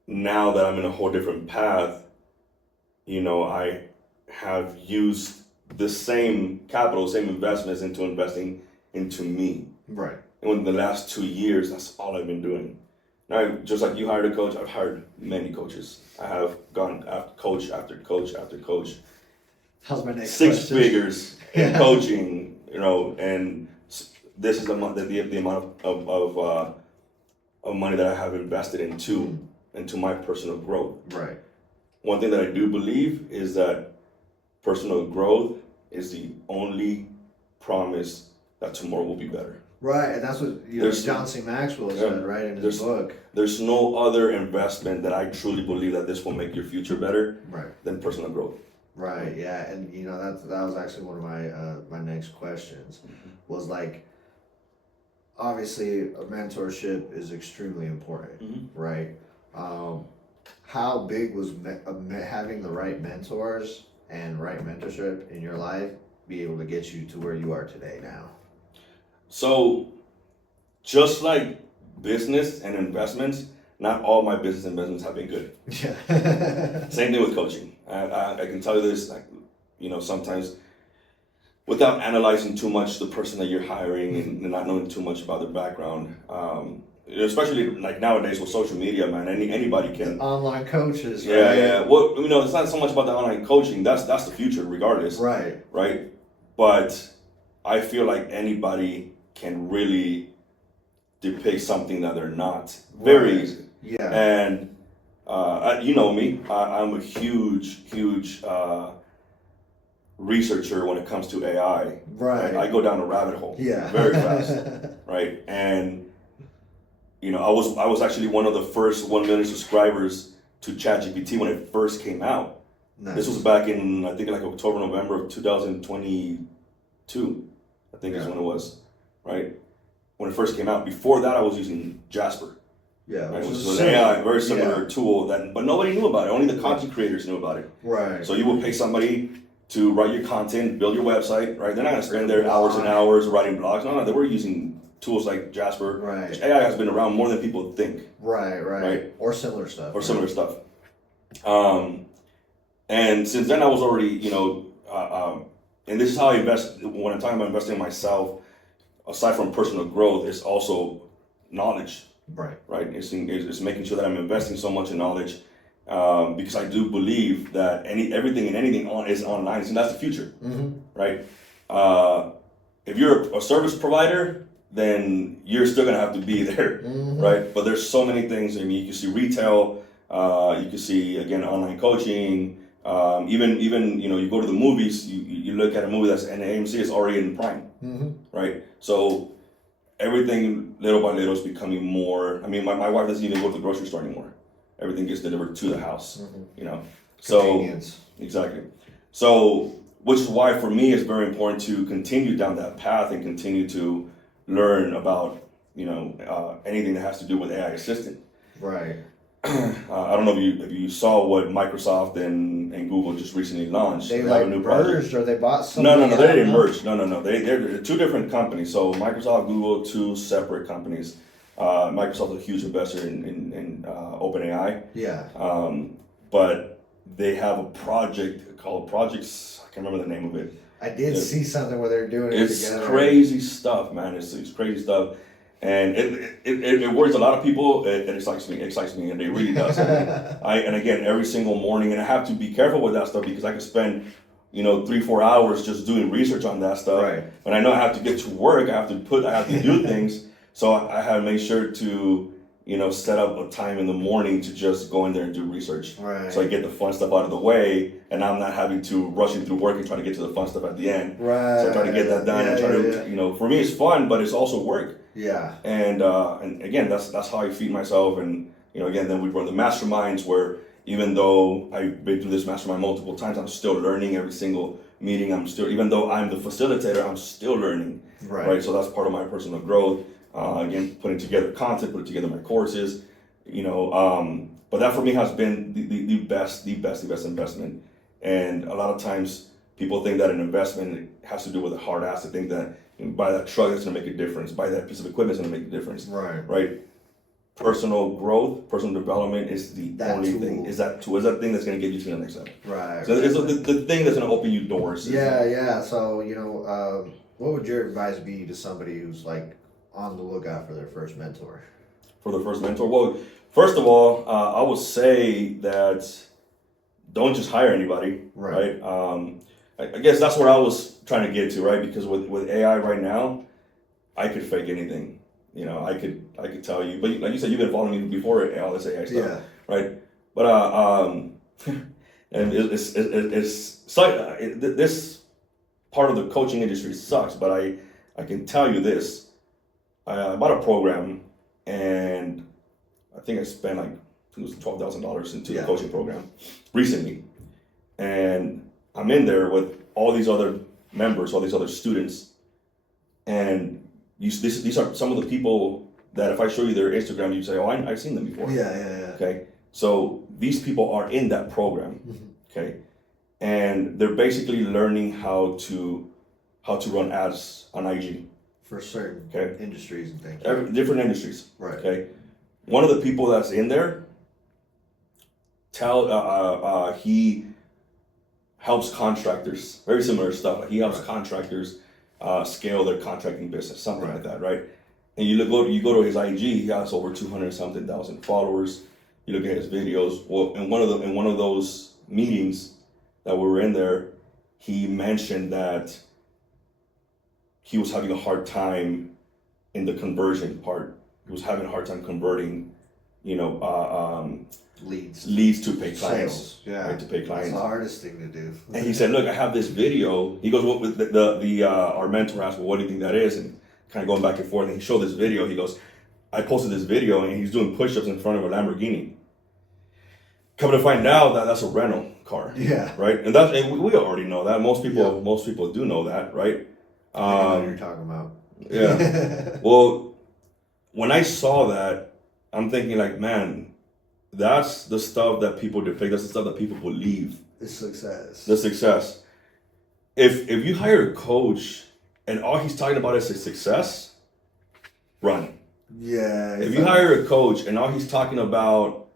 now that I'm in a whole different path, I have used the same capital, same investments into investing into me. Right. And in the last 2 years, that's all I've been doing. Now, just like you hired a coach, I've hired many coaches. I have gone after coach after coach after coach. How's my next 6 question? figures in coaching, and this is the amount of money that I have invested into my personal growth. Right. One thing that I do believe is that personal growth is the only promise that tomorrow will be better. Right, and that's what John C. Maxwell said, right, in his book. There's no other investment that I truly believe that this will make your future better than personal growth. Right, yeah, and that was actually one of my next questions, was like, obviously a mentorship is extremely important, right? How big was having the right mentors and right mentorship in your life be able to get you to where you are today now? So, just like business and investments, not all my business investments have been good. Yeah. Same thing with coaching. I can tell you this, sometimes without analyzing too much the person that you're hiring and not knowing too much about their background, especially like nowadays with social media, man, anybody can. Online coaches. Yeah, right? yeah. Well, it's not so much about the online coaching. That's the future, regardless. Right. Right. But I feel like anybody can really depict something that they're not. Very easy. Yeah. And me, I'm a huge researcher when it comes to AI. Right. I go down a rabbit hole. Yeah. Very fast. Right. And I was actually one of the first 1 million subscribers to ChatGPT when it first came out. Nice. This was back in, I think, like October, November of 2022. I think is when it was, right? When it first came out. Before that, I was using Jasper. Yeah, right? Which was an AI, very similar tool, but nobody knew about it. Only the content creators knew about it. Right. So you would pay somebody to write your content, build your website, right? They're not going to spend their hours and hours writing blogs. No, they were using tools like Jasper. Right. Which AI has been around more than people think. Right. Or similar stuff. And since then I was already, and this is how I invest. When I'm talking about investing in myself, aside from personal growth, it's also knowledge. Right. Right. It's making sure that I'm investing so much in knowledge because I do believe that everything and anything is online, and that's the future, right? If you're a service provider, then you're still gonna have to be there, right? But there's so many things. I mean, you can see retail, you can see again online coaching, even you go to the movies, you look at a movie that's in AMC, it's already in Prime, right? So everything little by little is becoming more. I mean, my wife doesn't even go to the grocery store anymore. Everything gets delivered to the house, Convenience. So exactly. So which is why for me it's very important to continue down that path and continue to learn about anything that has to do with AI assistant. Right. I don't know if you saw what Microsoft and Google just recently launched. They have a new merged or they bought something. No, they didn't merge. No. They're two different companies. So Microsoft, Google, two separate companies. Microsoft's a huge investor in OpenAI. Yeah. But they have a project called Projects. I can't remember the name of it. I did see something where they're doing it together. It's crazy stuff, man. It's crazy stuff. And it worries a lot of people. It excites me, and it really does. And again, every single morning, and I have to be careful with that stuff because I could spend 3-4 hours just doing research on that stuff. Right. And I know I have to get to work. I have to do things. So I have to make sure to set up a time in the morning to just go in there and do research. Right. So I get the fun stuff out of the way, and I'm not having to rush through work and try to get to the fun stuff at the end. Right. So I try to get that done and try to, for me it's fun, but it's also work. Yeah. And again, that's how I feed myself. And again, then we run the masterminds where even though I've been through this mastermind multiple times, I'm still learning every single meeting. Even though I'm the facilitator, I'm still learning. Right. So that's part of my personal growth. Again, putting together content, putting together my courses, but that for me has been the best investment. And a lot of times people think that an investment has to do with a hard asset. Think that buy that truck that's gonna make a difference, buy that piece of equipment is gonna make a difference. Right. Personal growth, personal development is the only thing. Is that thing that's gonna get you to the next level. Right. So it's the thing that's gonna open you doors. Yeah. So what would your advice be to somebody who's like on the lookout for their first mentor? For the first mentor? Well, first of all, I would say that don't just hire anybody, right? I guess that's what I was trying to get to, right? Because with AI right now, I could fake anything. I could tell you, but like you said, you've been following me before all this AI stuff, right? But and this part of the coaching industry sucks, but I can tell you this. I bought a program, and I think I spent it was $12,000 into the coaching program recently, and I'm in there with all these other members, all these other students, and these are some of the people that if I show you their Instagram, you say, "Oh, I've seen them before." Yeah. Okay, so these people are in that program, okay, and they're basically learning how to run ads on IG. For certain industries and things. Different industries. Right. Okay. One of the people that's in there, he helps contractors. Very similar stuff. He helps contractors scale their contracting business, something like that, right? And you go to his IG. He has over 200-something thousand followers. You look at his videos. Well, in one of those meetings that we were in there, he mentioned that he was having a hard time in the conversion part. He was having a hard time converting, leads to pay clients. Right, to pay clients. That's the hardest thing to do. And he said, "Look, I have this video." He goes, "What with our mentor asked, well, what do you think that is?" And kind of going back and forth. And he showed this video. He goes, "I posted this video, and he's doing push-ups in front of a Lamborghini." Coming to find out that that's a rental car. Yeah. Right, and we already know that. Most people do know that, right? I know what you're talking about. Yeah. Well, when I saw that, I'm thinking man, that's the stuff that people depict. That's the stuff that people believe. The success. If you hire a coach and all he's talking about is his success, run. Yeah. If you hire a coach and all he's talking about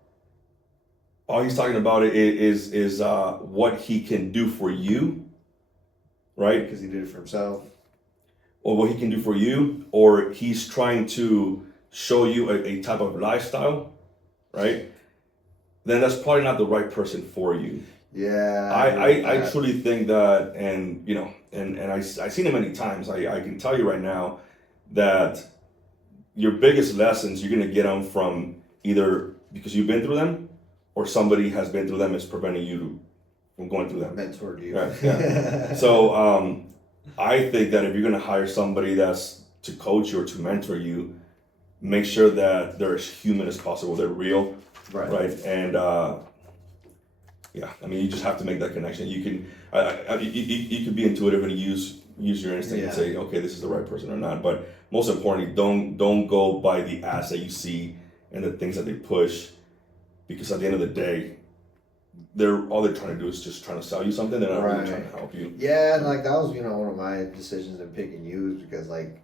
is what he can do for you, right? Because he did it for himself. Or what he can do for you, or he's trying to show you a type of lifestyle, right? then that's probably not the right person for you. Yeah. I truly think that, and you know, and I've seen it many times. I can tell you right now that your biggest lessons, you're gonna get them from either because you've been through them, or somebody has been through them, is preventing you from going through them. Mentored you. Right. Yeah. So I think that if you're gonna hire somebody that's to coach you or to mentor you, make sure that they're as human as possible. They're real. Right. And yeah, I mean, you just have to make that connection. You can, you can be intuitive and use your instinct and say, okay, this is the right person or not. But most importantly, don't go by the ads that you see and the things that they push, because at the end of the day, all they're trying to do is just trying to sell you something. They're not really trying to help you. Yeah, and like that was one of my decisions in picking you, is because like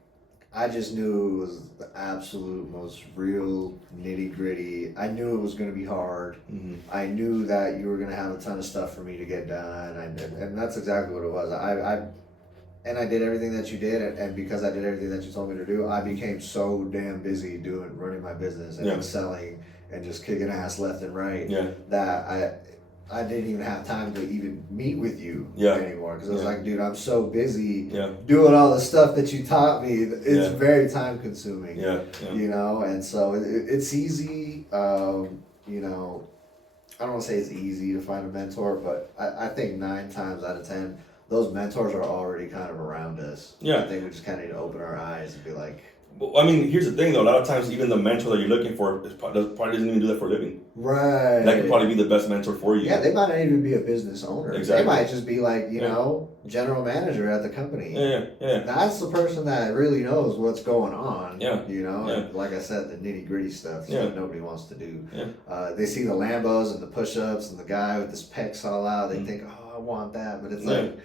I just knew it was the absolute most real nitty gritty. I knew it was going to be hard. Mm-hmm. I knew that you were going to have a ton of stuff for me to get done, and that's exactly what it was. I did everything that you did, and because I did everything that you told me to do, I became so damn busy running my business and selling and just kicking ass left and right that I didn't even have time to even meet with you anymore, because I was like, dude, I'm so busy doing all the stuff that you taught me. It's very time consuming. You know, and so it's easy. You know, I don't want to say it's easy to find a mentor, but I think 9 times out of 10, those mentors are already kind of around us. I think we just kind of need to open our eyes and be like. Well, I mean, here's the thing though. A lot of times, even the mentor that you're looking for probably doesn't even do that for a living. Right. That could probably be the best mentor for you. Yeah, they might not even be a business owner. Exactly. They might just be like, you know, general manager at the company. Yeah. That's the person that really knows what's going on. Yeah. You know, and like I said, the nitty gritty stuff that nobody wants to do. Yeah. They see the Lambos and the push-ups and the guy with his pecs all out. They think, oh, I want that, but it's like.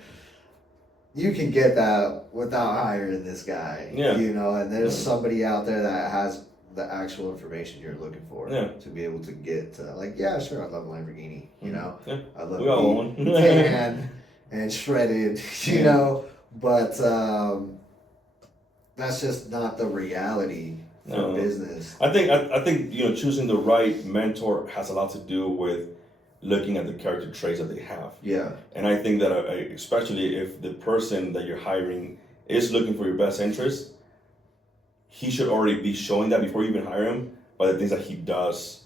You can get that without hiring this guy, you know, and there's somebody out there that has the actual information you're looking for to be able to get to, like, sure, I love a Lamborghini, you know, I love one tan and shredded, you know, but that's just not the reality for business. I think you know, choosing the right mentor has a lot to do with looking at the character traits that they have. Yeah. And I think that especially if the person that you're hiring is looking for your best interest, he should already be showing that before you even hire him by the things that he does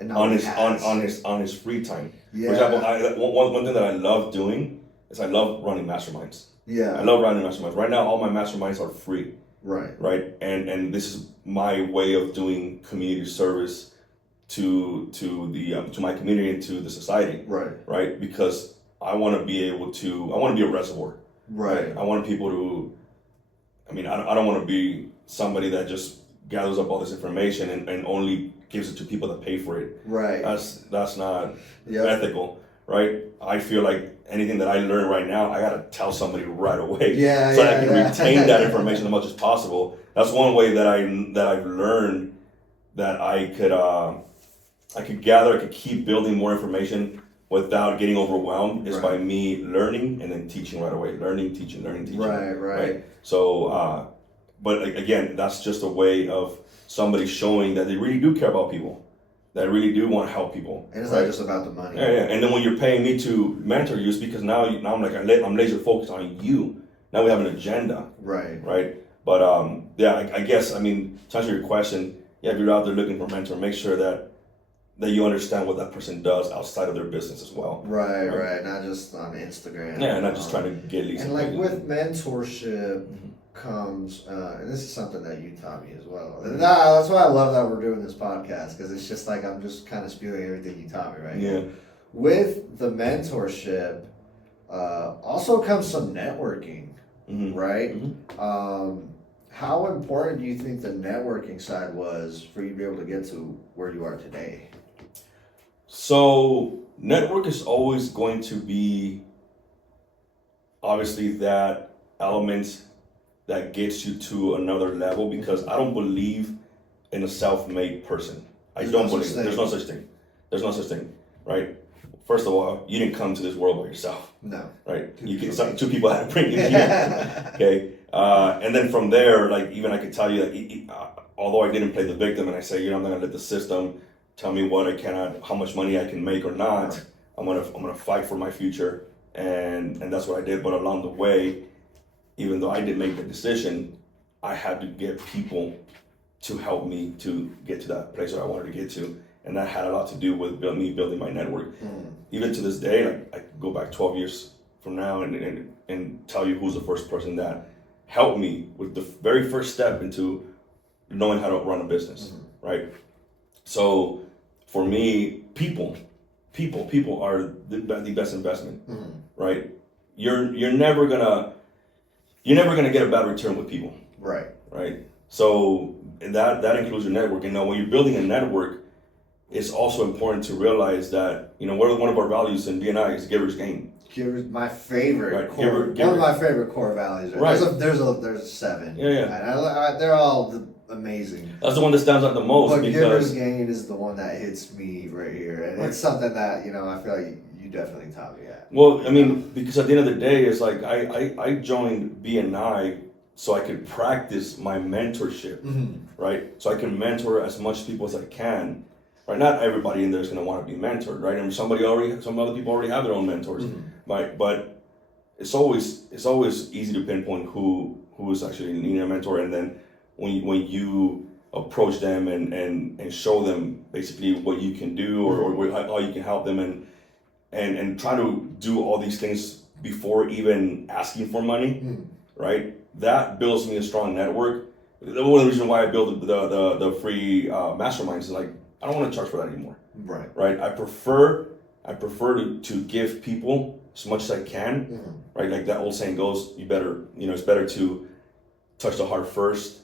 on his free time. Yeah. For example, one thing that I love doing is I love running masterminds. Yeah. I love running masterminds. Right now, all my masterminds are free. Right. And this is my way of doing community service to my community and to the society, right? Because I want to be a reservoir, right? I want people to, I mean, I don't want to be somebody that just gathers up all this information and only gives it to people that pay for it, right? That's not ethical, right? I feel like anything that I learn right now, I gotta tell somebody right away, so I can retain that information as much as possible. That's one way that I've learned that I could gather, I could keep building more information without getting overwhelmed, is by me learning and then teaching right away. Learning, teaching. Right. So, but again, that's just a way of somebody showing that they really do care about people, that really do want to help people. And it's not just about the money. Yeah. And then when you're paying me to mentor you, it's because now I'm like, I'm laser focused on you. Now we have an agenda. Right. But I guess, I mean, to answer your question, if you're out there looking for a mentor, make sure that you understand what that person does outside of their business as well. Right. Not just on Instagram. Yeah, not just trying to get leads. And like with mentorship comes, and this is something that you taught me as well. And that's why I love that we're doing this podcast, because it's just like I'm just kind of spewing everything you taught me, right? Yeah. With the mentorship, also comes some networking, right? How important do you think the networking side was for you to be able to get to where you are today? So network is always going to be obviously that element that gets you to another level, because I don't believe in a self-made person. I don't believe there's no such thing. There's no such thing, right? First of all, you didn't come to this world by yourself. No. Right? Two people had to bring you here. Okay. And then from there, like, even I could tell you that although I didn't play the victim and I say, I'm not gonna let the system tell me what I cannot, how much money I can make or not. I'm gonna fight for my future, and that's what I did. But along the way, even though I didn't make the decision, I had to get people to help me to get to that place that I wanted to get to, and that had a lot to do with me building my network. Even to this day, I can go back 12 years from now and tell you who's the first person that helped me with the very first step into knowing how to run a business, right? So for me, people are the best investment, right? You're never gonna get a bad return with people, right? So that includes your network. And now when you're building a network, it's also important to realize that one of our values in BNI is givers gain. Givers, my favorite right. core, one of my favorite core values. Right. There's 7. Yeah. They're all amazing. That's the one that stands out the most. But because givers gain is the one that hits me right here, and it's something that I feel like you definitely taught me at. Well, I mean, because at the end of the day, it's like I joined BNI so I could practice my mentorship, right? So I can mentor as much people as I can. Right, not everybody in there is going to want to be mentored, right? And some other people already have their own mentors, right? But it's always easy to pinpoint who is actually needing a mentor, and then when you approach them and show them basically what you can do or how you can help them and try to do all these things before even asking for money, right? That builds me a strong network. One of the reasons why I built the free masterminds is like, I don't want to charge for that anymore. Right. I prefer to give people as much as I can. Right. Like that old saying goes, it's better to touch the heart first.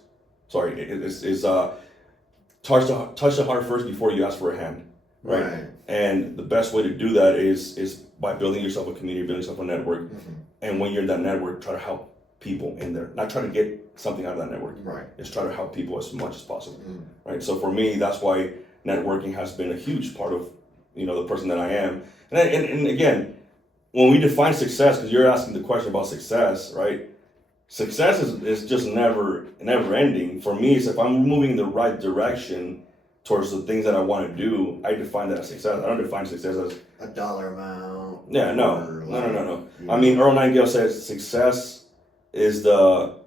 Sorry, touch the heart first before you ask for a hand. Right. And the best way to do that is by building yourself a community, building yourself a network. And when you're in that network, try to help people in there, not try to get something out of that network. Just try to help people as much as possible. Right. So for me, that's why networking has been a huge part of the person that I am. And again, when we define success, because you're asking the question about success, right? Success is just never ending. For me, it's if I'm moving in the right direction towards the things that I want to do, I define that as success. I don't define success as a dollar amount. Yeah, no. I mean, Earl Nightingale says success is the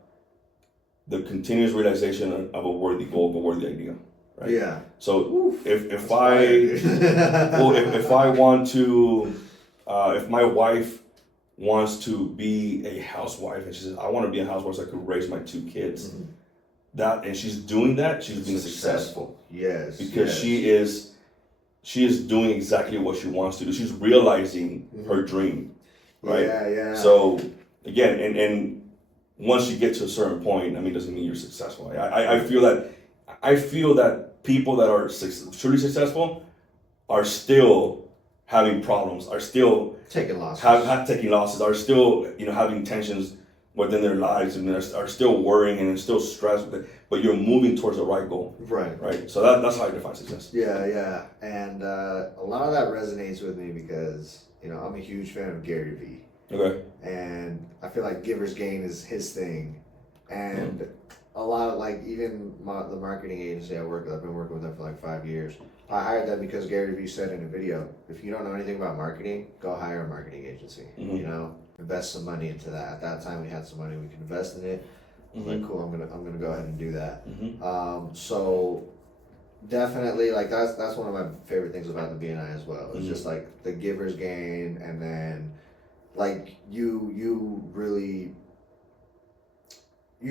continuous realization of a worthy goal, of a worthy idea. Right? Yeah. So if I want to, if my wife wants to be a housewife and she says I want to be a housewife so I could raise my 2 kids, and she's doing that, she's being successful. Yes. Because she is doing exactly what she wants to do. She's realizing her dream. Right. Yeah. So again, and once you get to a certain point, it doesn't mean you're successful. I feel that people that are truly successful are still having problems, are still taking losses, are still having tensions within their lives, and are still worrying and are still stressed. But you're moving towards the right goal. Right. So that's how I define success. Yeah. And a lot of that resonates with me because I'm a huge fan of Gary Vee. Okay. And I feel like Giver's Gain is his thing, and a lot of even the marketing agency I work with, I've been working with them for 5 years. I hired them because Gary Vee said in a video, if you don't know anything about marketing, go hire a marketing agency. Invest some money into that. At that time, we had some money we could invest in it. Like, cool, I'm gonna go ahead and do that. So definitely, that's one of my favorite things about the BNI as well. It's just the Giver's Gain, and then you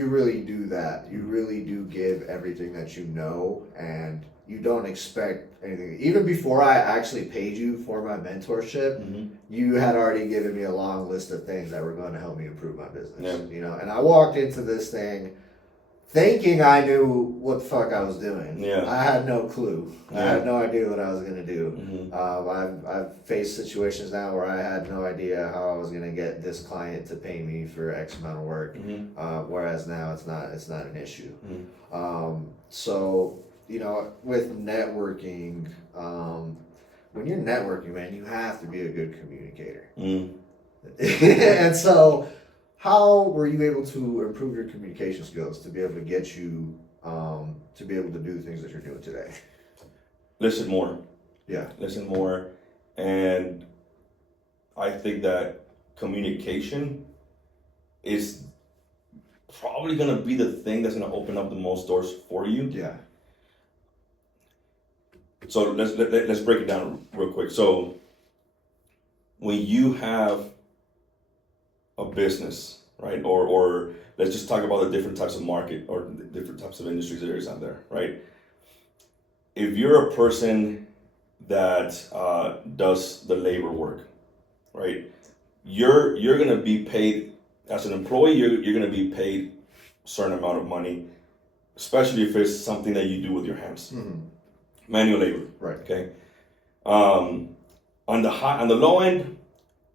really do that. You really do give everything that you know, and you don't expect anything. Even before I actually paid you for my mentorship, you had already given me a long list of things that were going to help me improve my business. And I walked into this thing thinking I knew what the fuck I was doing. I had no clue. I had no idea what I was going to do. I've faced situations now where I had no idea how I was going to get this client to pay me for X amount of work, whereas now it's not an issue. So, with networking, when you're networking, man, you have to be a good communicator. And so, how were you able to improve your communication skills to be able to get you to be able to do the things that you're doing today? listen more. Yeah. Listen more. And I think that communication is probably going to be the thing that's going to open up the most doors for you. Yeah. So let's break it down real quick. So when you have a business, right, or let's just talk about the different types of market or the different types of industries there is out there, right? If you're a person that does the labor work, right, you're gonna be paid as an employee. You're gonna be paid a certain amount of money, especially if it's something that you do with your hands, manual labor, right? Okay. On the low end,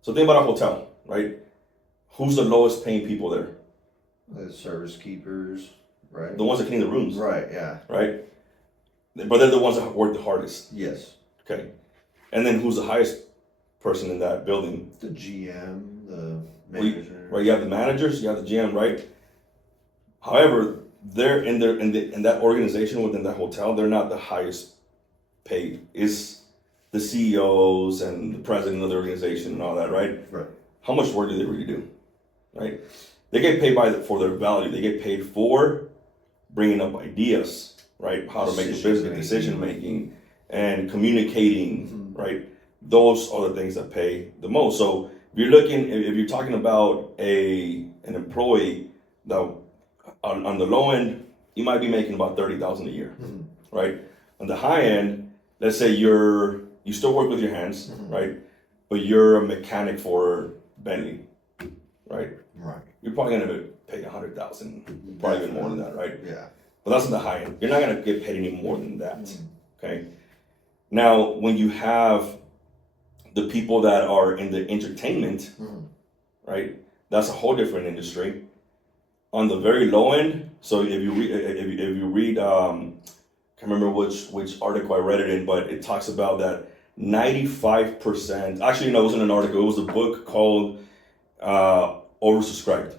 so think about a hotel, right? Who's the lowest paying people there? The service keepers, right? The ones that clean the rooms, right? Yeah, right. But they're the ones that work the hardest. Yes. Okay. And then who's the highest person in that building? The GM, the manager. Right. You have the managers. You have the GM. Right. However, they're in that organization within that hotel. They're not the highest paid. It's the CEOs and the president of the organization and all that. Right. Right. How much work do they really do? Right. They get paid for their value. They get paid for bringing up ideas. Right. How to make a business, decision making, and communicating. Right. Those are the things that pay the most. So if you're talking about an employee that on the low end, you might be making about $30,000 a year, right? On the high end, let's say you still work with your hands, right? But you're a mechanic for Bentley, right? Right. You're probably gonna pay $100,000, probably even more than that, right? Yeah. But that's on the high end. You're not gonna get paid any more than that, okay? Now, when you have the people that are in the entertainment, right? That's a whole different industry. On the very low end, so if you read, can't remember which article I read it in, but it talks about that 95%. Actually, no, it wasn't an article. It was a book called Oversubscribed.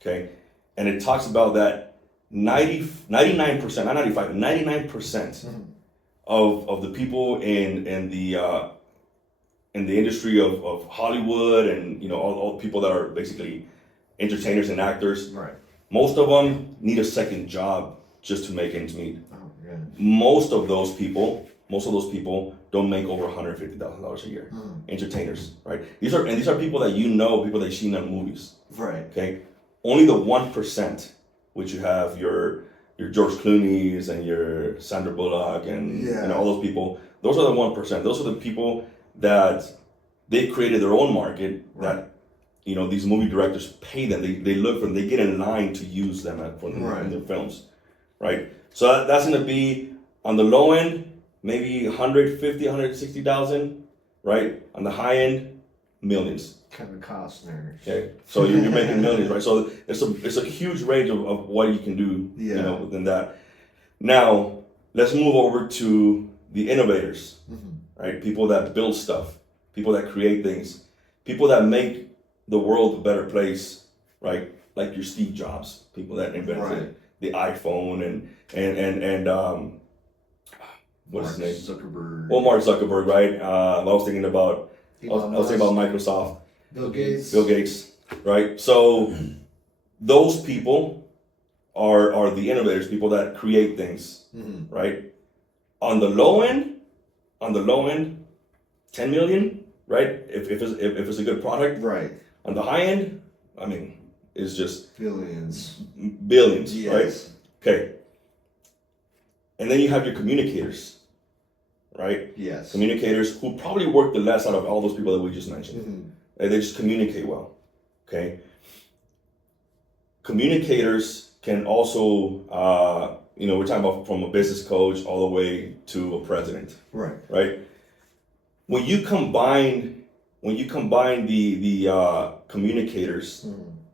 Okay, and it talks about that 99%, not 95, 99% of the people in the industry of Hollywood and all the people that are basically entertainers and actors, right? Most of them need a second job just to make ends meet. Oh, yeah. Most of those people don't make over $150,000 a year. Entertainers, right? These are people that people that you've seen in movies, right? Okay, only the 1%, which you have your George Clooney's and your Sandra Bullock and all those people. Those are the 1%. Those are the people that they created their own market. Right. That these movie directors pay them. They look for them. They get in line to use them in their films, right? So that's going to be on the low end, maybe 150, 160,000, right? On the high end, millions. Kevin Costner. Okay, so you're making millions, right? So it's a huge range of what you can do, within that. Now let's move over to the innovators, right? People that build stuff, people that create things, people that make the world a better place, right? Like your Steve Jobs, people that invented the iPhone and what's his name? Zuckerberg. Well, Mark Zuckerberg, right? I was thinking about Microsoft. Bill Gates, right? So those people are the innovators, people that create things, right? On the low end, 10 million, right? If it's a good product, right? On the high end, I mean, it's just billions, yes. Right? Okay. And then you have your communicators, right? Yes. Communicators who probably work the less out of all those people that we just mentioned. They just communicate well, okay? Communicators can also, we're talking about from a business coach all the way to a president, right? When you combine the communicators,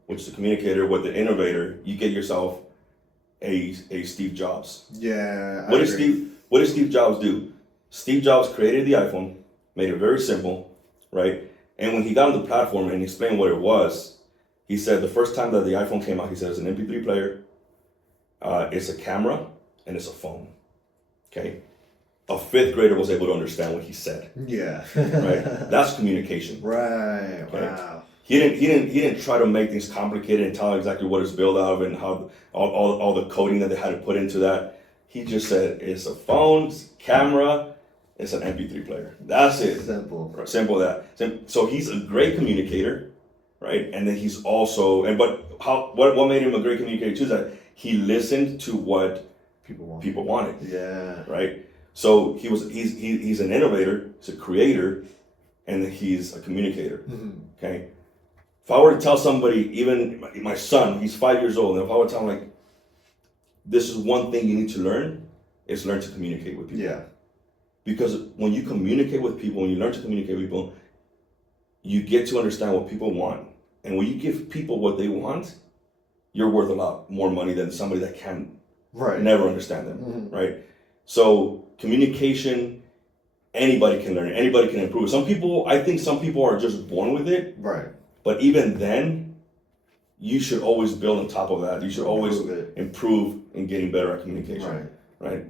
which is the communicator with the innovator, you get yourself a Steve Jobs. Yeah. What did Steve Jobs do? Steve Jobs created the iPhone, made it very simple, right? And when he got on the platform and explained what it was, he said the first time that the iPhone came out, he said it's an MP3 player, it's a camera, and it's a phone. Okay. a fifth grader was able to understand what he said. Yeah. Right? That's communication. Right. Okay? Wow. He didn't try to make things complicated and tell exactly what it's built out of and how all the coding that they had to put into that. He just said it's a phone, it's a camera, it's an MP3 player. That's it. Simple. Right, simple that. So he's a great communicator, right? And then he's also what made him a great communicator too is that he listened to what people wanted. Yeah. Right. So he's an innovator, he's a creator, and then he's a communicator. Mm-hmm. Okay. If I were to tell somebody, even my son, he's 5 years old, and if I were to tell him, like, this is one thing you need to learn, is learn to communicate with people. Yeah. Because when you communicate with people, when you learn to communicate with people, you get to understand what people want. And when you give people what they want, you're worth a lot more money than somebody that can never understand them, mm-hmm. right? So communication, anybody can learn it, anybody can improve it. I think some people are just born with it. Right. But even then, you should always build on top of that. You should always improve in getting better at communication. Right.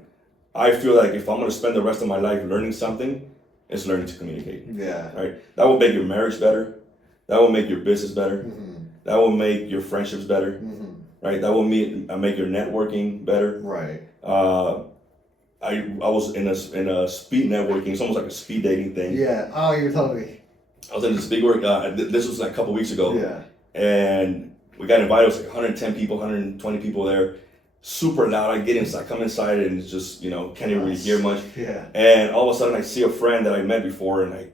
I feel like if I'm going to spend the rest of my life learning something, it's learning to communicate. Yeah. Right. That will make your marriage better. That will make your business better. Mm-hmm. That will make your friendships better. Mm-hmm. Right. That will make your networking better. Right. I was in a speed networking. It's almost like a speed dating thing. Yeah. Oh, you're telling me. I was in this big work. This was like a couple weeks ago. Yeah. And we got invited. It was like 110 people, 120 people there. Super loud. I come inside, and it's just, can't even really hear much. Yeah. And all of a sudden, I see a friend that I met before, and I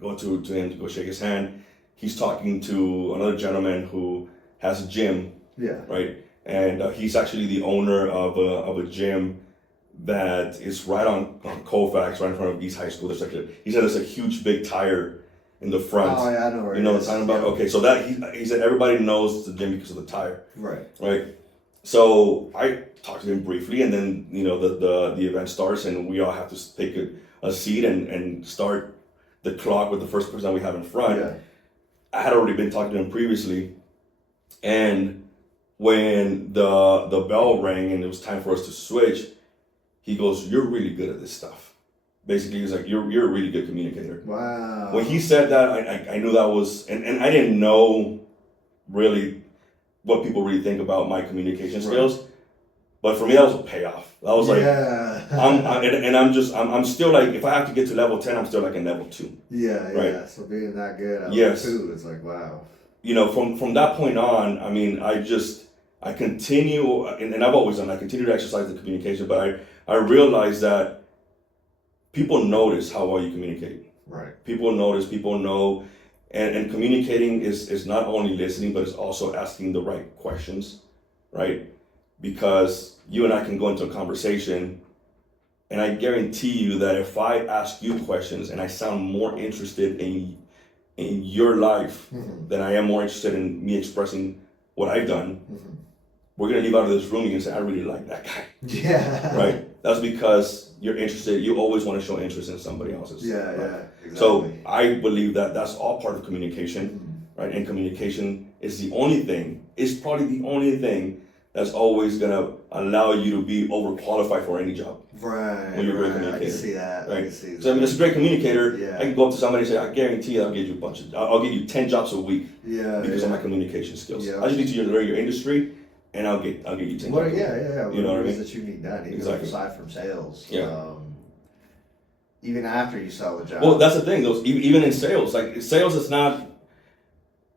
go to him to go shake his hand. He's talking to another gentleman who has a gym. Yeah. Right. And he's actually the owner of a gym that is right on Colfax, right in front of East High School. He said there's a huge big tire in the front. Oh, yeah, I know where you know it what I'm talking about? Yeah. Okay, so that he said everybody knows the gym because of the tire. Right. Right. So I talked to him briefly, and then the event starts, and we all have to take a seat and start the clock with the first person that we have in front. Yeah. I had already been talking to him previously, and when the bell rang and it was time for us to switch, he goes, "You're really good at this stuff." Basically, he's like, you're a really good communicator. Wow. When he said that, I knew that was, and I didn't know really what people really think about my communication skills. But for me, that was a payoff. I was like, I'm still like, if I have to get to level 10, I'm still like in level 2. Yeah, right? Yeah. So being that good at level 2, it's like, wow. From that point on, I mean, I continue, and I've always done, I continue to exercise the communication, but I realized that people notice how well you communicate. Right. People notice, people know, and communicating is not only listening, but it's also asking the right questions, right? Because you and I can go into a conversation, and I guarantee you that if I ask you questions and I sound more interested in your life mm-hmm. than I am more interested in me expressing what I've done, mm-hmm. we're gonna leave out of this room. You're gonna say, "I really like that guy." Yeah. Right. That's because you're interested. You always want to show interest in somebody else's. Yeah. Right? Yeah. Exactly. So I believe that that's all part of communication, mm-hmm. right? And communication is probably the only thing that's always gonna allow you to be overqualified for any job. Right. When you're a great communicator. I can see that. Right. I can see that. So as a great communicator, yeah. I can go up to somebody and say, "I guarantee you, I'll give you 10 jobs a week." Yeah. Because of my communication skills. Yeah. I just need to learn your industry, and I'll get you 10 jobs. Yeah. You know what I mean? That you need done, even exactly. aside from sales. Yeah. Even after you sell the job. Well, that's the thing. Even in sales, like sales is not.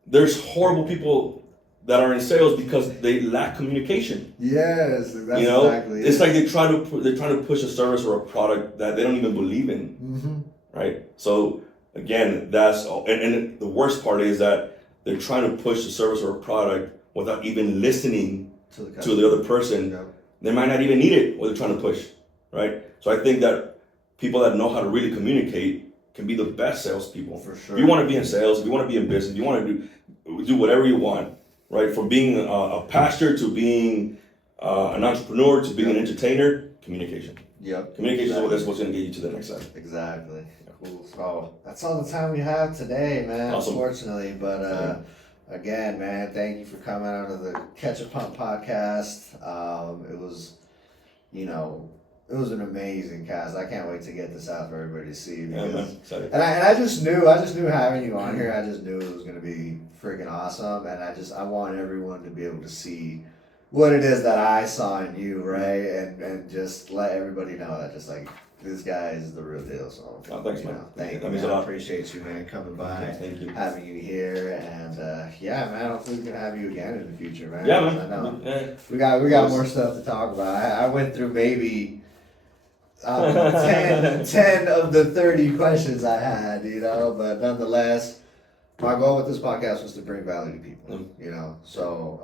There's horrible people that are in sales because they lack communication. Yes, that's exactly. It's like they're trying to push a service or a product that they don't even believe in, mm-hmm. right? So again, that's and the worst part is that they're trying to push a service or a product without even listening to the other person. Yeah. They might not even need it what they're trying to push, right? So I think that people that know how to really communicate can be the best salespeople. For sure. If you want to be in sales, if you want to be in business, if you want to do whatever you want. Right, from being a pastor to being an entrepreneur to being an entertainer, communication. Yep. Communication is what's going to get you to the next level. Exactly. Cool. So that's all the time we have today, man. Awesome. Unfortunately, but again, man, thank you for coming out of the Catch a Pump podcast. It was, It was an amazing cast. I can't wait to get this out for everybody to see. Because, man. and I just knew having you on here. I just knew it was gonna be freaking awesome, and I want everyone to be able to see what it is that I saw in you, right? And just let everybody know that just like this guy is the real deal. So thanks, man. Thank you, man. I appreciate you, man, coming by, thank you, having you here, and yeah, man. Hopefully we can have you again in the future, man. Yeah, man. I know we got more stuff to talk about. I went through maybe 10 of the 30 questions I had, but nonetheless, my goal with this podcast was to bring value to people, so,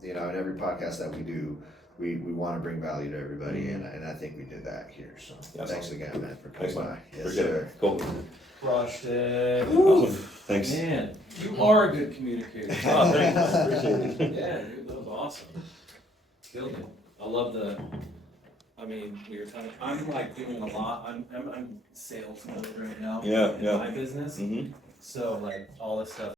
in every podcast that we do, we want to bring value to everybody, and I think we did that here, so thanks again, man, for coming by. Yes, sir. Cool. Crushed it. Awesome. Thanks. Man, you are a good communicator. Oh, thanks. Appreciate it. Yeah, dude, that was awesome. Killed it. I love we were talking, I'm like doing a lot, I'm sales mode right now. Yeah. In my business. Mm-hmm. So like all this stuff